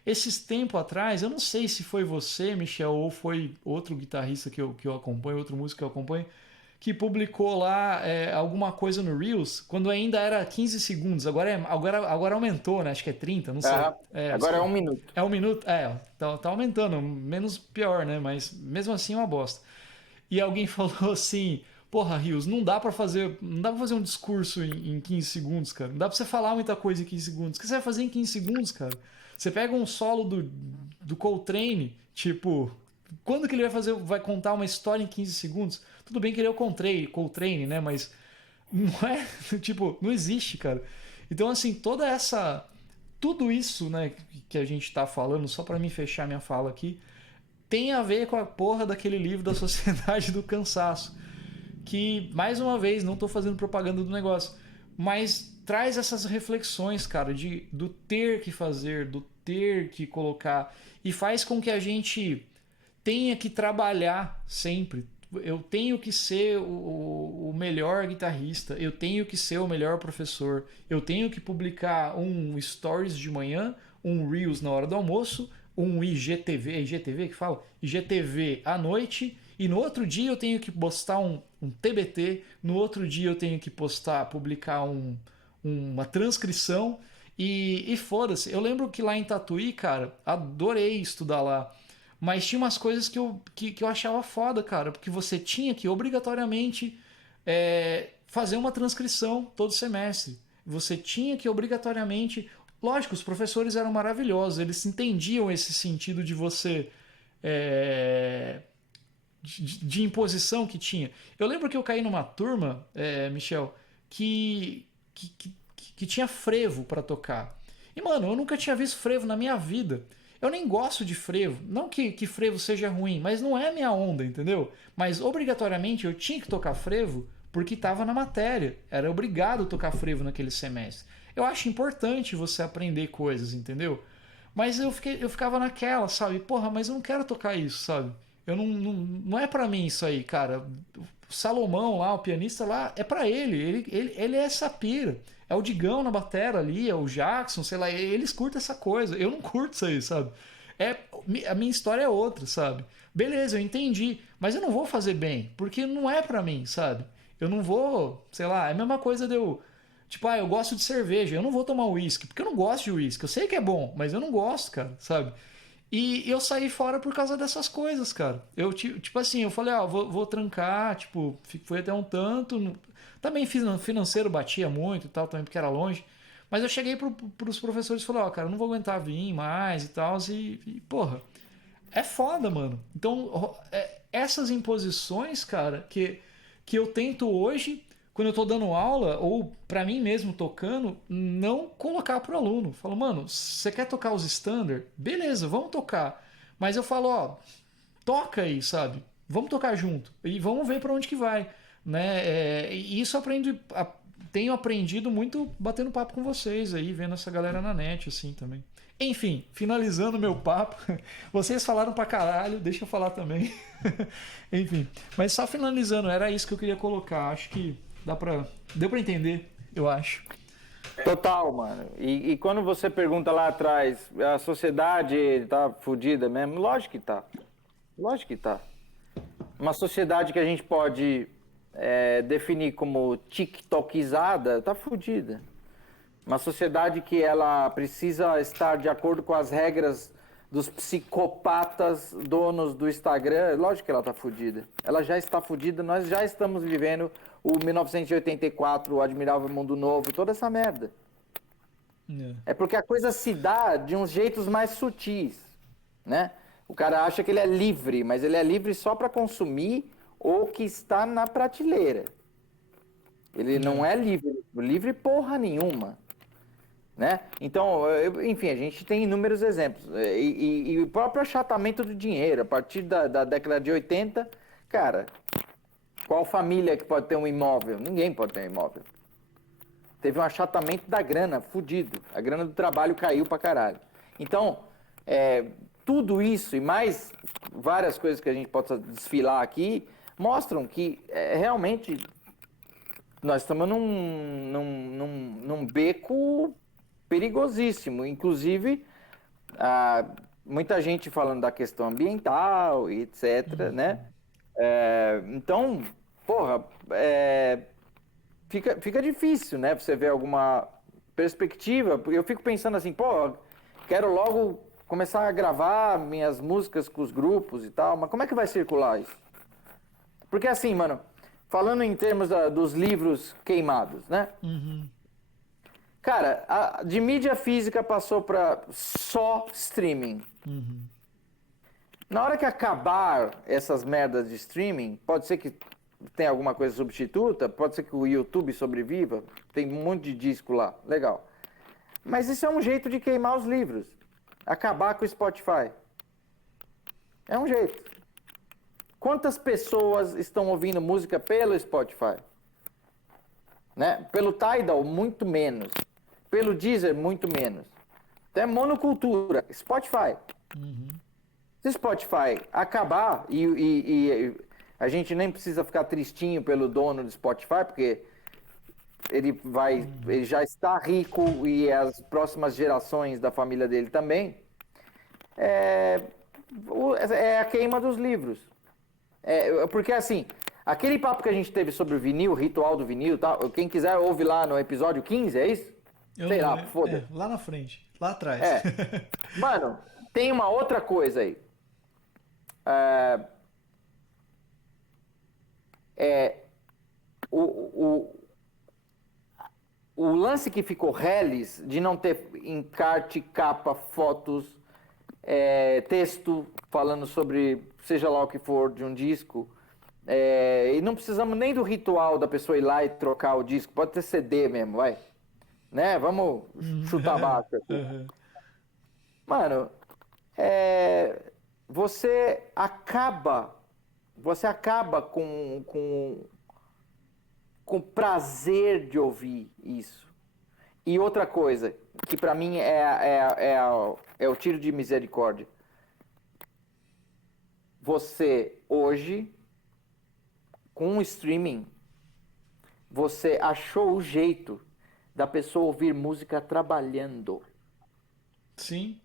Esses tempos atrás, eu não sei se foi você, Michel, ou foi outro guitarrista que eu acompanho, outro músico que eu acompanho, que publicou lá alguma coisa no Reels, quando ainda era 15 segundos. Agora aumentou, né? Acho que é 30, não sei. Agora é 1 minuto. É 1 minuto? Tá aumentando, menos pior, né? Mas mesmo assim é uma bosta. E alguém falou assim, porra, Reels, não dá pra fazer um discurso em 15 segundos, cara. Não dá pra você falar muita coisa em 15 segundos. O que você vai fazer em 15 segundos, cara? Você pega um solo do Coltrane, tipo... Quando que ele vai contar uma história em 15 segundos? Tudo bem que ele é o Coltrane, né? Mas não é, tipo, não existe, cara. Então, assim, tudo isso, né, que a gente tá falando, só pra mim fechar minha fala aqui, tem a ver com a porra daquele livro da Sociedade do Cansaço. Que, mais uma vez, não tô fazendo propaganda do negócio, mas traz essas reflexões, cara, do ter que fazer, do ter que colocar, e faz com que a gente tenha que trabalhar sempre. Eu tenho que ser o melhor guitarrista, eu tenho que ser o melhor professor, eu tenho que publicar um Stories de manhã, um Reels na hora do almoço, um IGTV, é IGTV que fala? IGTV à noite, e no outro dia eu tenho que postar um TBT, no outro dia eu tenho que publicar uma transcrição, e foda-se. Eu lembro que lá em Tatuí, cara, adorei estudar lá. Mas tinha umas coisas que eu achava foda, cara. Porque você tinha que obrigatoriamente fazer uma transcrição todo semestre. Você tinha que obrigatoriamente. Lógico, os professores eram maravilhosos. Eles entendiam esse sentido de você. De imposição que tinha. Eu lembro que eu caí numa turma, Michel, que tinha frevo pra tocar. E, mano, eu nunca tinha visto frevo na minha vida. Eu nem gosto de frevo. Não que frevo seja ruim, mas não é minha onda, entendeu? Mas obrigatoriamente eu tinha que tocar frevo porque estava na matéria. Era obrigado a tocar frevo naquele semestre. Eu acho importante você aprender coisas, entendeu? Mas eu ficava naquela, sabe? Porra, mas eu não quero tocar isso, sabe? Não é pra mim isso aí, cara. O Salomão lá, o pianista lá, é pra ele. Ele é essa pira. É o Digão na batera ali, é o Jackson, sei lá, eles curtem essa coisa. Eu não curto isso aí, sabe? A minha história é outra, sabe? Beleza, eu entendi, mas eu não vou fazer bem, porque não é pra mim, sabe? Eu não vou, sei lá, é a mesma coisa de eu... Tipo, eu gosto de cerveja, eu não vou tomar uísque, porque eu não gosto de uísque. Eu sei que é bom, mas eu não gosto, cara, sabe? E eu saí fora por causa dessas coisas, cara. Eu, tipo assim, eu falei, vou trancar, tipo, fui até um tanto. Também financeiro batia muito e tal, também porque era longe. Mas eu cheguei pros professores e falei, cara, eu não vou aguentar vir mais e tal. E porra, é foda, mano. Então, essas imposições, cara, que eu tento hoje, quando eu tô dando aula, ou pra mim mesmo tocando, não colocar pro aluno. Falo, mano, você quer tocar os standard? Beleza, vamos tocar. Mas eu falo, toca aí, sabe? Vamos tocar junto. E vamos ver pra onde que vai. Né? E isso tenho aprendido muito batendo papo com vocês aí, vendo essa galera na net, assim, também. Enfim, finalizando meu papo, vocês falaram pra caralho, deixa eu falar também. Enfim, mas só finalizando, era isso que eu queria colocar. Acho que deu pra entender, eu acho. Total, mano. E quando você pergunta lá atrás, a sociedade tá fodida mesmo? Lógico que tá. Lógico que tá. Uma sociedade que a gente pode definir como tiktokizada, tá fodida. Uma sociedade que ela precisa estar de acordo com as regras dos psicopatas donos do Instagram, lógico que ela tá fodida. Ela já está fodida, nós já estamos vivendo o 1984, o Admirável Mundo Novo, toda essa merda. É porque a coisa se dá de uns jeitos mais sutis, né? O cara acha que ele é livre, mas ele é livre só para consumir o que está na prateleira. Ele não é livre porra nenhuma. Né? Então, enfim, a gente tem inúmeros exemplos. E o próprio achatamento do dinheiro, a partir da década de 80, cara, qual família que pode ter um imóvel? Ninguém pode ter um imóvel. Teve um achatamento da grana, fudido. A grana do trabalho caiu pra caralho. Então, tudo isso e mais várias coisas que a gente possa desfilar aqui, mostram que realmente nós estamos num beco perigosíssimo, inclusive muita gente falando da questão ambiental e etc, né? Então, porra, fica difícil, né? Você ver alguma perspectiva, porque eu fico pensando assim, pô, quero logo começar a gravar minhas músicas com os grupos e tal, mas como é que vai circular isso? Porque assim, mano, falando em termos dos livros queimados, né? Uhum. Cara, de mídia física passou para só streaming. Uhum. Na hora que acabar essas merdas de streaming, pode ser que tenha alguma coisa substituta, pode ser que o YouTube sobreviva, tem um monte de disco lá, legal. Mas isso é um jeito de queimar os livros. Acabar com o Spotify. É um jeito. Quantas pessoas estão ouvindo música pelo Spotify? Né? Pelo Tidal, muito menos. Pelo Deezer, muito menos. Até monocultura, Spotify. Uhum. Se Spotify acabar e a gente nem precisa ficar tristinho pelo dono do Spotify, porque ele já está rico e as próximas gerações da família dele também, é a queima dos livros. Porque assim, aquele papo que a gente teve sobre o vinil, o ritual do vinil, tá? Quem quiser ouve lá no episódio 15, é isso? Sei lá, foda-se. Lá na frente, lá atrás. Mano, tem uma outra coisa aí. O lance que ficou reles de não ter encarte, capa, fotos, texto falando sobre seja lá o que for de um disco, e não precisamos nem do ritual da pessoa ir lá e trocar o disco, pode ter CD mesmo, vai, né? Vamos chutar baixo aqui. Mano, você acaba com o prazer de ouvir isso. E outra coisa, que pra mim é o tiro de misericórdia. Você, hoje, com o streaming, você achou o jeito da pessoa ouvir música trabalhando. Sim.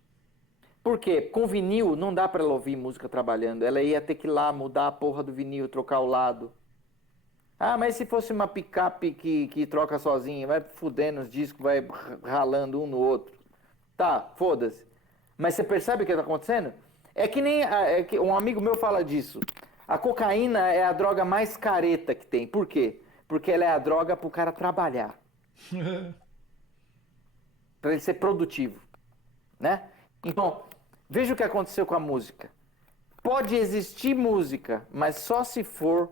Por quê? Com vinil não dá pra ela ouvir música trabalhando. Ela ia ter que ir lá mudar a porra do vinil, trocar o lado. Ah, mas se fosse uma picape que troca sozinha, vai fudendo os discos, vai ralando um no outro. Tá, foda-se. Mas você percebe o que tá acontecendo? É que nem um amigo meu fala disso. A cocaína é a droga mais careta que tem. Por quê? Porque ela é a droga pro cara trabalhar. Pra ele ser produtivo. Né? Então, veja o que aconteceu com a música. Pode existir música, mas só se for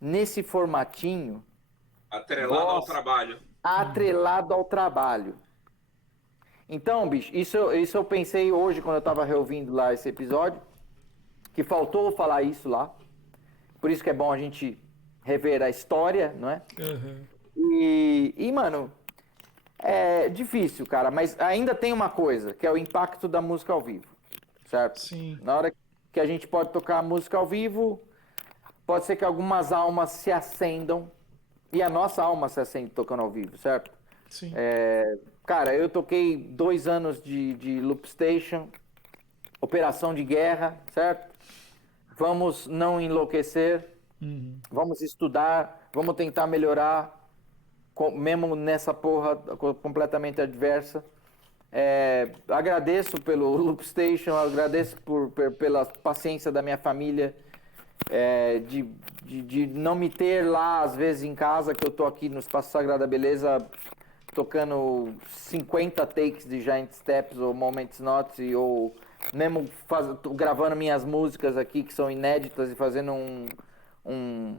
nesse formatinho atrelado ao trabalho. Atrelado ao trabalho. Então, bicho, isso eu pensei hoje quando eu tava reouvindo lá esse episódio, que faltou falar isso lá. Por isso que é bom a gente rever a história, não é? E mano, é difícil, cara, mas ainda tem uma coisa, que é o impacto da música ao vivo, certo? Sim. Na hora que a gente pode tocar a música ao vivo, pode ser que algumas almas se acendam, e a nossa alma se acende tocando ao vivo, certo? Sim. Cara, eu toquei 2 anos de Loop Station, operação de guerra, certo? Vamos não enlouquecer, vamos estudar, vamos tentar melhorar, mesmo nessa porra completamente adversa. Agradeço pelo Loop Station, agradeço pela paciência da minha família, de não me ter lá, às vezes, em casa, que eu tô aqui no Espaço Sagrada Beleza, tocando 50 takes de Giant Steps ou Moments Not, ou mesmo gravando minhas músicas aqui, que são inéditas, e fazendo um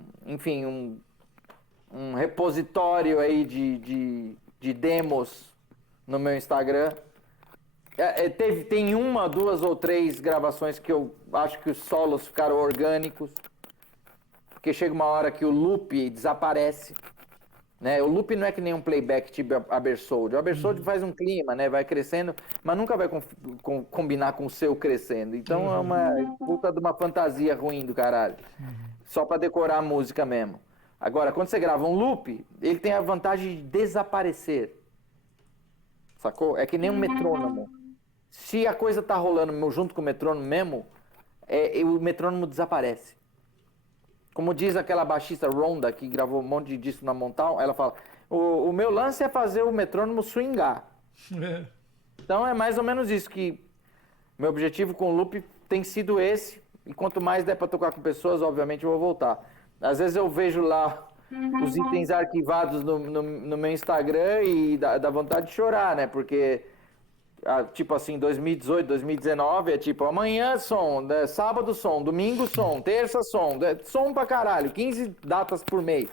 repositório aí de demos no meu Instagram. Tem 1, 2 ou 3 gravações que eu acho que os solos ficaram orgânicos, porque chega uma hora que o loop desaparece, né? O loop não é que nem um playback tipo Abersold. O Abersold faz um clima, né? Vai crescendo, mas nunca vai combinar com o seu crescendo. Então é uma puta de uma fantasia ruim do caralho. Só pra decorar a música mesmo. Agora, quando você grava um loop, ele tem a vantagem de desaparecer. Sacou? É que nem um metrônomo. Se a coisa tá rolando junto com o metrônomo mesmo, o metrônomo desaparece. Como diz aquela baixista Rhonda, que gravou um monte disso na Motown, ela fala, o meu lance é fazer o metrônomo swingar. Então é mais ou menos isso, que meu objetivo com o loop tem sido esse, e quanto mais der pra tocar com pessoas, obviamente eu vou voltar. Às vezes eu vejo lá os itens arquivados no meu Instagram e dá vontade de chorar, né? Porque, tipo assim, 2018, 2019 é tipo, amanhã som, sábado som, domingo som, terça som, som pra caralho, 15 datas por mês.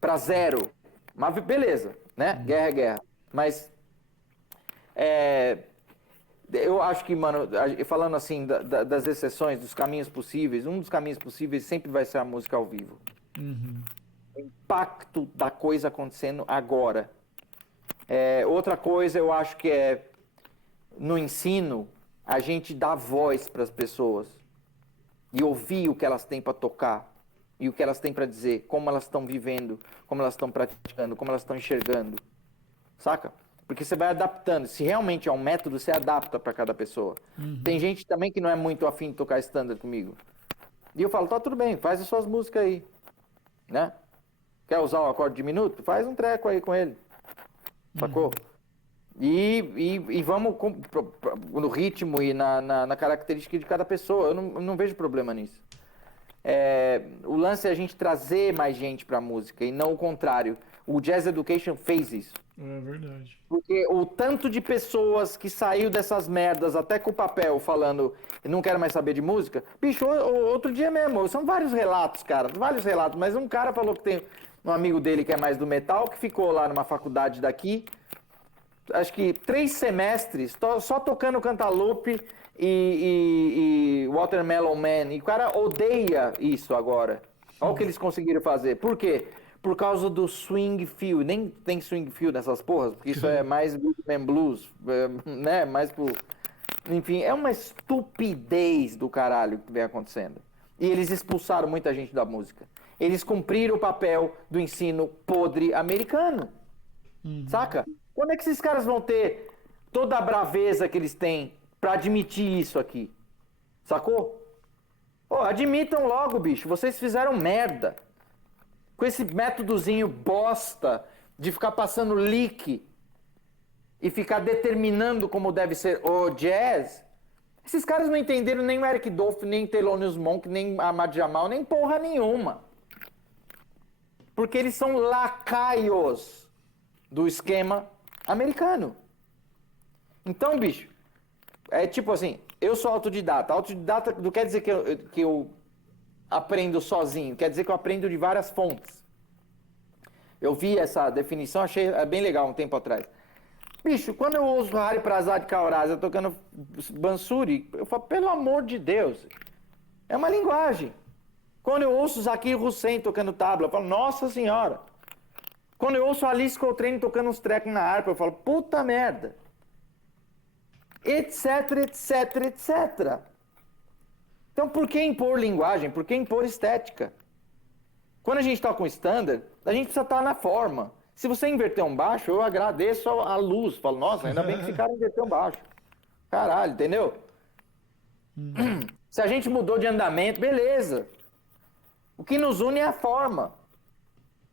Pra 0. Mas beleza, né? Guerra é guerra. Mas, eu acho que, mano, falando assim das exceções, dos caminhos possíveis, um dos caminhos possíveis sempre vai ser a música ao vivo. O impacto da coisa acontecendo agora. Outra coisa eu acho que no ensino, a gente dar voz para as pessoas e ouvir o que elas têm para tocar e o que elas têm para dizer, como elas estão vivendo, como elas estão praticando, como elas estão enxergando, saca? Porque você vai adaptando. Se realmente é um método, você adapta para cada pessoa. Tem gente também que não é muito afim de tocar standard comigo. E eu falo, tá tudo bem, faz as suas músicas aí, né? Quer usar o acorde diminuto? Faz um treco aí com ele, sacou? E vamos no ritmo e na característica de cada pessoa. Eu não vejo problema nisso. O lance é a gente trazer mais gente pra música e não o contrário. O Jazz Education fez isso. É verdade. Porque o tanto de pessoas que saiu dessas merdas, até com o papel, falando não quero mais saber de música. Bicho, outro dia mesmo, são vários relatos, cara, vários relatos. Mas um cara falou que tem um amigo dele que é mais do metal, que ficou lá numa faculdade daqui, acho que 3 semestres, só tocando Cantaloupe e Watermelon Man. E o cara odeia isso agora. Olha o que eles conseguiram fazer. Por quê? Por causa do swing feel. Nem tem swing feel nessas porras, porque isso é mais rhythm and blues, né? Mais pro... Enfim, é uma estupidez do caralho que vem acontecendo. E eles expulsaram muita gente da música. Eles cumpriram o papel do ensino podre americano. Saca? Quando é que esses caras vão ter toda a braveza que eles têm pra admitir isso aqui? Sacou? Pô, admitam logo, bicho. Vocês fizeram merda. Com esse métodozinho bosta de ficar passando leak e ficar determinando como deve ser o jazz. Esses caras não entenderam nem o Eric Dolphy, nem Thelonious Monk, nem Ahmad Jamal, nem porra nenhuma. Porque eles são lacaios do esquema americano. Então, bicho, é tipo assim, eu sou autodidata. Autodidata não quer dizer que eu aprendo sozinho, quer dizer que eu aprendo de várias fontes. Eu vi essa definição, achei bem legal um tempo atrás. Bicho, quando eu ouço Hari Prasad Kaurasa tocando Bansuri, eu falo, pelo amor de Deus, é uma linguagem. Quando eu ouço Zakir Hussain tocando tabla, eu falo, nossa senhora. Quando eu ouço Alice Coltrane tocando uns trecos na harpa, eu falo, puta merda. Etc, etc, etc. Então, por que impor linguagem? Por que impor estética? Quando a gente toca um standard, a gente precisa estar na forma. Se você inverter um baixo, eu agradeço a luz. Falo, nossa, ainda bem que ficaram inverter um baixo. Caralho, entendeu? Se a gente mudou de andamento, beleza. O que nos une é a forma.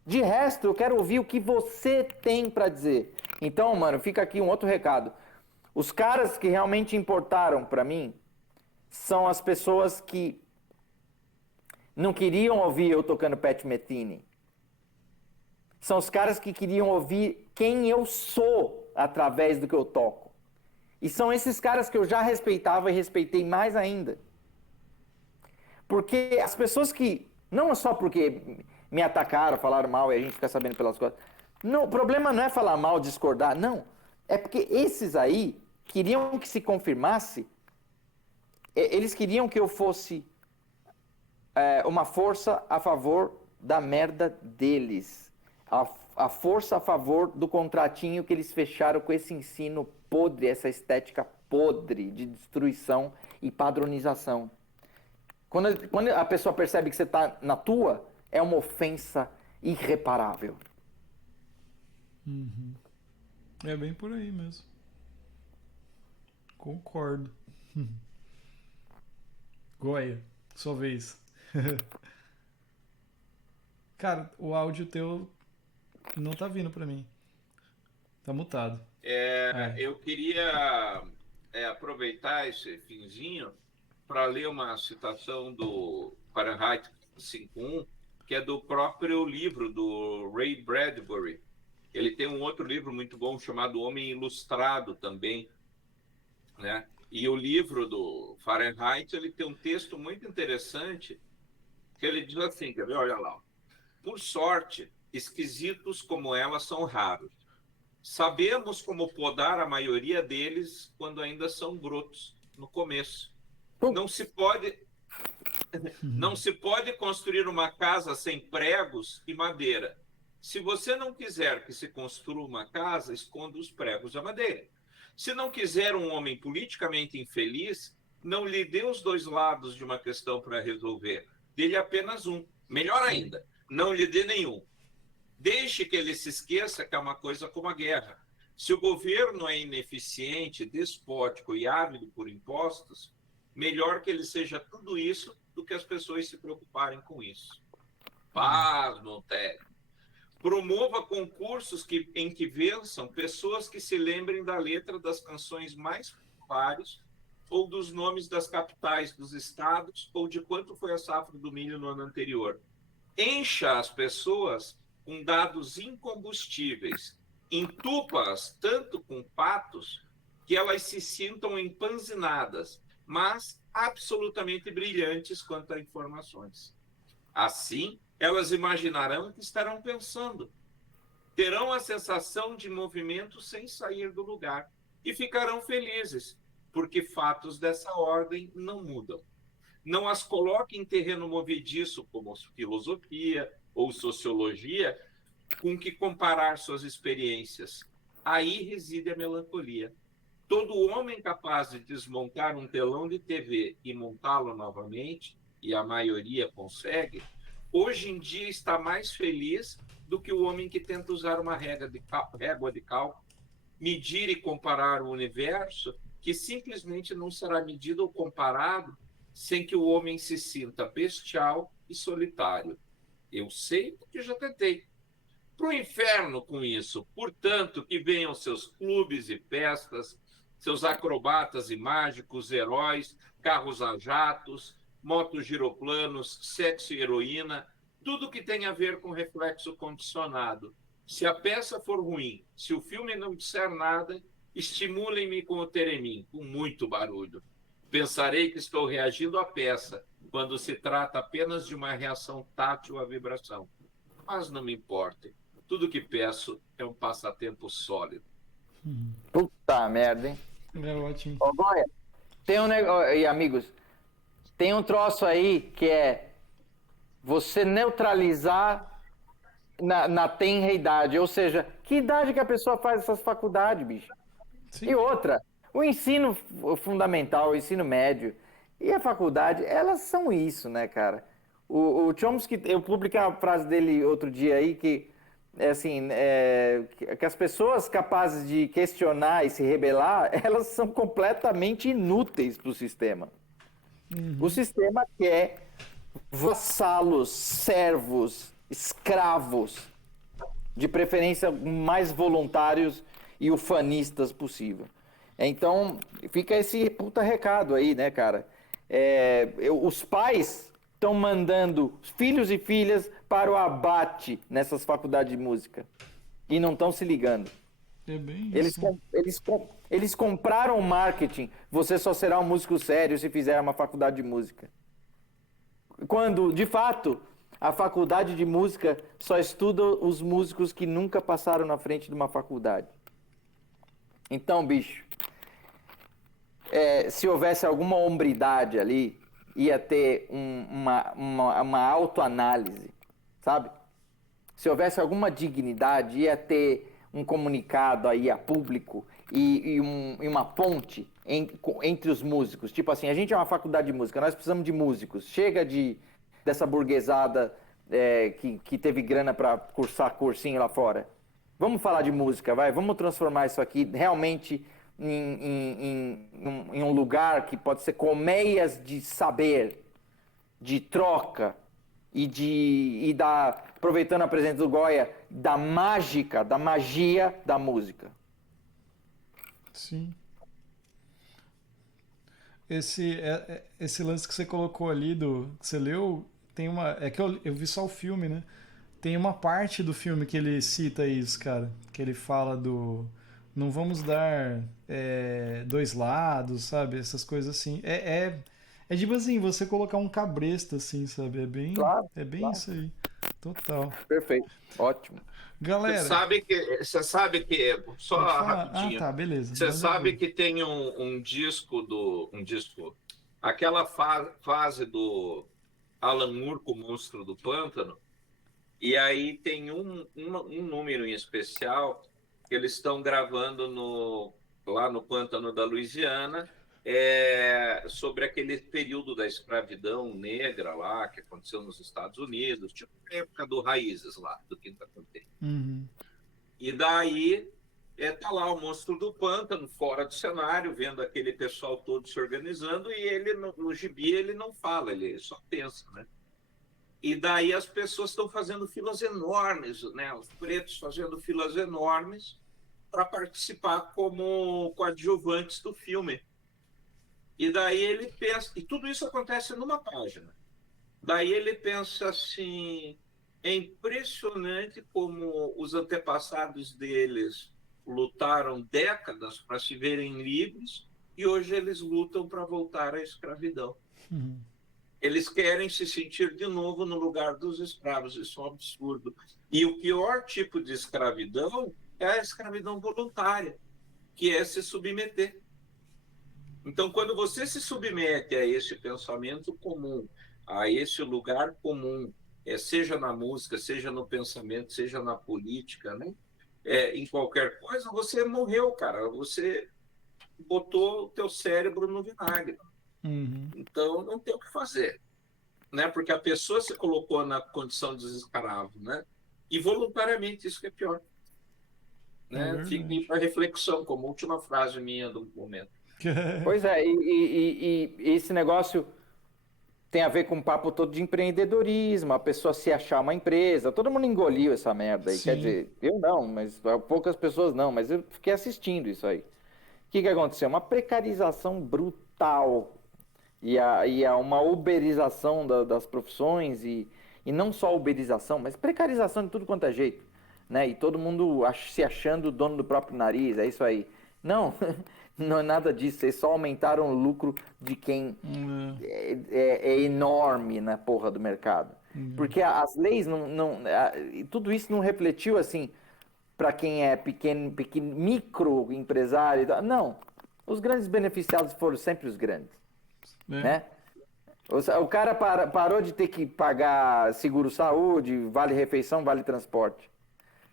De resto, eu quero ouvir o que você tem pra dizer. Então, mano, fica aqui um outro recado. Os caras que realmente importaram pra mim são as pessoas que não queriam ouvir eu tocando Pat Metheny. São os caras que queriam ouvir quem eu sou através do que eu toco. E são esses caras que eu já respeitava e respeitei mais ainda. Porque as pessoas que, não só porque me atacaram, falaram mal e a gente fica sabendo pelas coisas. Não, o problema não é falar mal, discordar, não. É porque esses aí queriam que se confirmasse, eles queriam que eu fosse uma força a favor da merda deles. A força a favor do contratinho que eles fecharam com esse ensino podre, essa estética podre de destruição e padronização. Quando a pessoa percebe que você está na tua, é uma ofensa irreparável. É bem por aí mesmo. Concordo. Goia, sua vez. Cara, o áudio teu não tá vindo pra mim. Tá mutado. Eu queria aproveitar esse finzinho para ler uma citação do Fahrenheit 5.1, que é do próprio livro do Ray Bradbury. Ele tem um outro livro muito bom chamado Homem Ilustrado também, né? E o livro do Fahrenheit, ele tem um texto muito interessante, que ele diz assim, quer ver? Olha lá. Por sorte, esquisitos como ela são raros. Sabemos como podar a maioria deles quando ainda são brotos, no começo. Não se pode construir uma casa sem pregos e madeira. Se você não quiser que se construa uma casa, esconda os pregos e a madeira. Se não quiser um homem politicamente infeliz, não lhe dê os dois lados de uma questão para resolver. Dê-lhe apenas um. Melhor ainda, não lhe dê nenhum. Deixe que ele se esqueça que é uma coisa como a guerra. Se o governo é ineficiente, despótico e ávido por impostos, melhor que ele seja tudo isso do que as pessoas se preocuparem com isso. Paz, Montério. Promova concursos em que vençam pessoas que se lembrem da letra das canções mais populares ou dos nomes das capitais dos estados ou de quanto foi a safra do milho no ano anterior. Encha as pessoas com dados incombustíveis, entupa-as tanto com patos que elas se sintam empanzinadas, mas absolutamente brilhantes quanto a informações. Assim, elas imaginarão que estarão pensando, terão a sensação de movimento sem sair do lugar e ficarão felizes, porque fatos dessa ordem não mudam. Não as coloque em terreno movediço como filosofia ou sociologia, com que comparar suas experiências. Aí reside a melancolia. Todo homem capaz de desmontar um telão de TV e montá-lo novamente, e a maioria consegue, hoje em dia está mais feliz do que o homem que tenta usar uma régua de cálculo, medir e comparar o universo, que simplesmente não será medido ou comparado sem que o homem se sinta bestial e solitário. Eu sei porque já tentei. Para o inferno com isso. Portanto, que venham seus clubes e festas, seus acrobatas e mágicos, heróis, carros a jatos, motos giroplanos, sexo e heroína, tudo que tem a ver com reflexo condicionado. Se a peça for ruim, se o filme não disser nada, estimulem-me com o teremim, com muito barulho. Pensarei que estou reagindo à peça, quando se trata apenas de uma reação tátil à vibração. Mas não me importe. Tudo que peço é um passatempo sólido. Puta merda, hein? É ótimo. Ô, Goya, tem um negócio. E amigos, tem um troço aí que é você neutralizar na tenra idade. Ou seja, que idade que a pessoa faz essas faculdades, bicho? Sim. E outra, o ensino fundamental, o ensino médio e a faculdade, elas são isso, né, cara? O Chomsky, eu publiquei uma frase dele outro dia aí que é assim, que as pessoas capazes de questionar e se rebelar, elas são completamente inúteis para o sistema. O sistema quer vassalos, servos, escravos, de preferência mais voluntários e ufanistas possível. Então, fica esse puta recado aí, né, cara? Os pais estão mandando filhos e filhas para o abate nessas faculdades de música e não estão se ligando. É bem Eles, isso. eles compraram o marketing. Você só será um músico sério se fizer uma faculdade de música. Quando, de fato, a faculdade de música só estuda os músicos que nunca passaram na frente de uma faculdade. Então, bicho, se houvesse alguma hombridade ali, ia ter uma autoanálise, sabe? Se houvesse alguma dignidade, ia ter um comunicado aí a público e uma ponte entre os músicos. Tipo assim, a gente é uma faculdade de música, nós precisamos de músicos. Chega dessa burguesada que teve grana para cursar cursinho lá fora. Vamos falar de música, vai? Vamos transformar isso aqui realmente em um lugar que pode ser colmeias de saber, de troca e aproveitando a presença do Goya, da magia da música. Sim. Esse lance que você colocou ali, que você leu, tem uma. É que eu vi só o filme, né? Tem uma parte do filme que ele cita isso, cara. Que ele fala do. Não vamos dar dois lados, sabe? Essas coisas assim. É tipo assim, você colocar um cabresto, assim, sabe? Claro, é bem claro. isso aí. Total. Perfeito, ótimo. Galera. Você sabe que só pode falar. rapidinho. Ah, tá, beleza. Você sabe que tem um disco aquela fase do Alan Moore com o Monstro do Pântano, e aí tem um número em especial que eles estão gravando lá no pântano da Louisiana, sobre aquele período da escravidão negra lá, que aconteceu nos Estados Unidos, tipo a época do Raízes lá, do Quinta Canteiro. Uhum. E daí tá lá o monstro do pântano, fora do cenário, vendo aquele pessoal todo se organizando, e ele, no gibi, ele não fala, ele só pensa, né? E daí as pessoas estão fazendo filas enormes, né? Os pretos fazendo filas enormes para participar como coadjuvantes do filme. E daí ele pensa, e tudo isso acontece numa página. Daí ele pensa assim, é impressionante como os antepassados deles lutaram décadas para se verem livres e hoje eles lutam para voltar à escravidão. Uhum. Eles querem se sentir de novo no lugar dos escravos. Isso é um absurdo. E o pior tipo de escravidão é a escravidão voluntária, que é se submeter. Então, quando você se submete a esse pensamento comum, a esse lugar comum, seja na música, seja no pensamento, seja na política, né? Em qualquer coisa, você morreu, cara. Você botou o teu cérebro no vinagre. Uhum. Então, não tem o que fazer, né? Porque a pessoa se colocou na condição de escravo, né? E voluntariamente, isso que é pior. Né? Fique para reflexão, como última frase minha do momento. Pois é, e esse negócio tem a ver com o papo todo de empreendedorismo, a pessoa se achar uma empresa, todo mundo engoliu essa merda aí, Sim. quer dizer, eu não, mas poucas pessoas não, mas eu fiquei assistindo isso aí. O que aconteceu? Uma precarização brutal e uma uberização das profissões e não só uberização, mas precarização de tudo quanto é jeito, né? E todo mundo se achando dono do próprio nariz, é isso aí. Não, não é nada disso, vocês só aumentaram o lucro de quem é enorme na porra do mercado. Porque as leis tudo isso não refletiu assim para quem é pequeno, microempresário. Não, os grandes beneficiados foram sempre os grandes, né? O cara parou de ter que pagar seguro-saúde, vale-refeição, vale-transporte.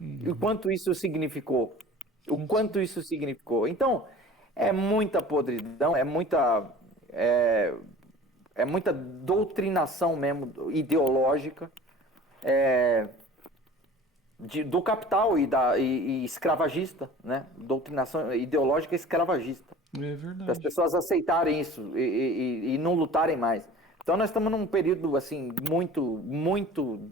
E o quanto isso significou? O quanto isso significou? Então, é muita podridão, é muita doutrinação mesmo, ideológica, do capital e escravagista, né? Doutrinação ideológica escravagista. É verdade. Para as pessoas aceitarem isso e não lutarem mais. Então, nós estamos num período, assim, muito...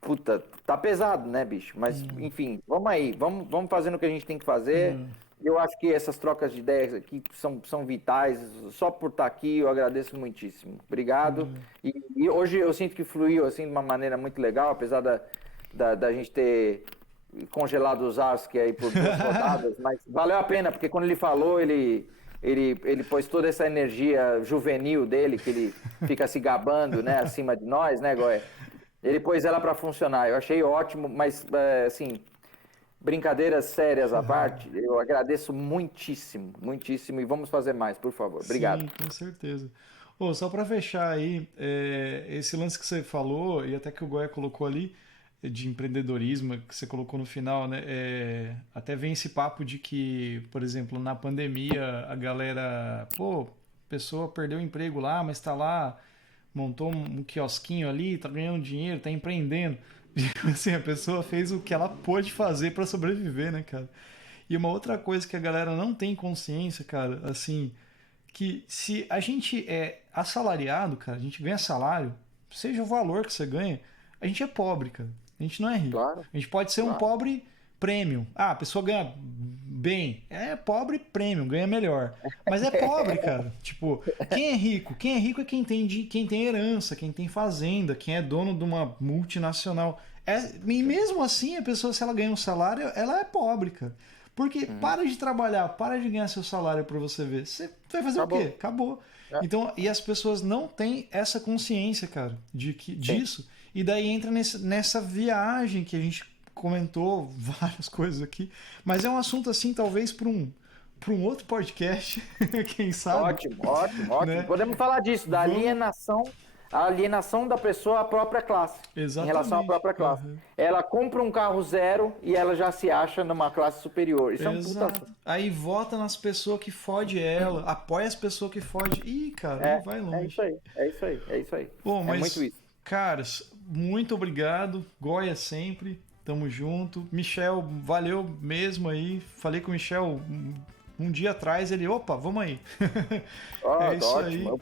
Puta, tá pesado, né, bicho? Mas, enfim, vamos aí. Vamos fazendo o que a gente tem que fazer. Eu acho que essas trocas de ideias aqui são vitais. Só por estar aqui, eu agradeço muitíssimo. Obrigado. E hoje eu sinto que fluiu, assim, de uma maneira muito legal, apesar da gente ter congelado os ASCII aí por 2 rodadas. Mas valeu a pena, porque quando ele falou, ele pôs toda essa energia juvenil dele, que ele fica se gabando, né, acima de nós, né, Goé? Ele pôs ela para funcionar. Eu achei ótimo, mas, assim, brincadeiras sérias à parte, eu agradeço muitíssimo, muitíssimo. E vamos fazer mais, por favor. Obrigado. Sim, com certeza. Só para fechar aí, esse lance que você falou, e até que o Goya colocou ali, de empreendedorismo, que você colocou no final, né? Até vem esse papo de que, por exemplo, na pandemia, a galera, a pessoa perdeu o emprego lá, mas está lá, montou um quiosquinho ali, tá ganhando dinheiro, tá empreendendo. Assim, a pessoa fez o que ela pôde fazer para sobreviver, né, cara? E uma outra coisa que a galera não tem consciência, cara, assim, que se a gente é assalariado, cara, a gente ganha salário, seja o valor que você ganha, a gente é pobre, cara. A gente não é rico. Claro. A gente pode ser um pobre premium. A pessoa ganha bem. É pobre premium, ganha melhor. Mas é pobre, cara. Tipo, quem é rico? Quem é rico é quem tem herança, quem tem fazenda, quem é dono de uma multinacional. E mesmo assim, a pessoa, se ela ganha um salário, ela é pobre, cara. Porque para de trabalhar, para de ganhar seu salário pra você ver. Você vai fazer o quê? Acabou. Então, e as pessoas não têm essa consciência, cara, disso. E daí entra nessa viagem que a gente comentou várias coisas aqui. Mas é um assunto, assim, talvez para um outro podcast, quem sabe. Ótimo. Né? Podemos falar disso, da alienação a alienação da pessoa à própria classe. Exatamente. Em relação à própria classe. Ela compra um carro zero e ela já se acha numa classe superior. Isso Exato. é um puta... Aí vota nas pessoas que fode ela, apoia as pessoas que fode. Ih, cara, não vai longe. É isso aí. Bom, mas, muito isso. caras, muito obrigado. Goia sempre. Tamo junto. Michel, valeu mesmo aí. Falei com o Michel um dia atrás, ele, opa, vamos aí. É isso ótimo. Aí.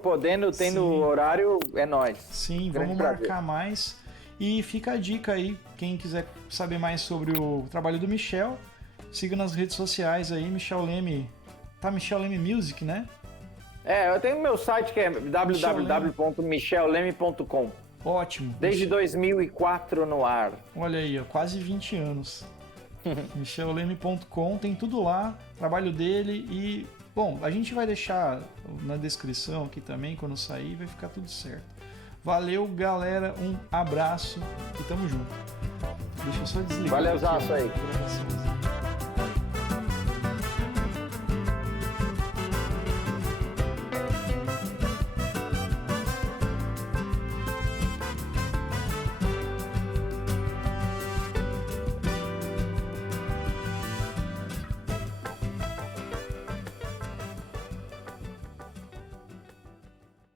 Podendo tendo horário, é nóis. Sim, vamos marcar mais. E fica a dica aí, quem quiser saber mais sobre o trabalho do Michel, siga nas redes sociais aí, Michel Leme. Tá Michel Leme Music, né? Eu tenho meu site que é www.michelleme.com. Ótimo. Desde 2004 no ar. Olha aí, ó, quase 20 anos. michelleme.com, tem tudo lá, trabalho dele e, bom, a gente vai deixar na descrição aqui também, quando sair, vai ficar tudo certo. Valeu, galera, um abraço e tamo junto. Deixa eu só desligar. Valeu, Zaço aí.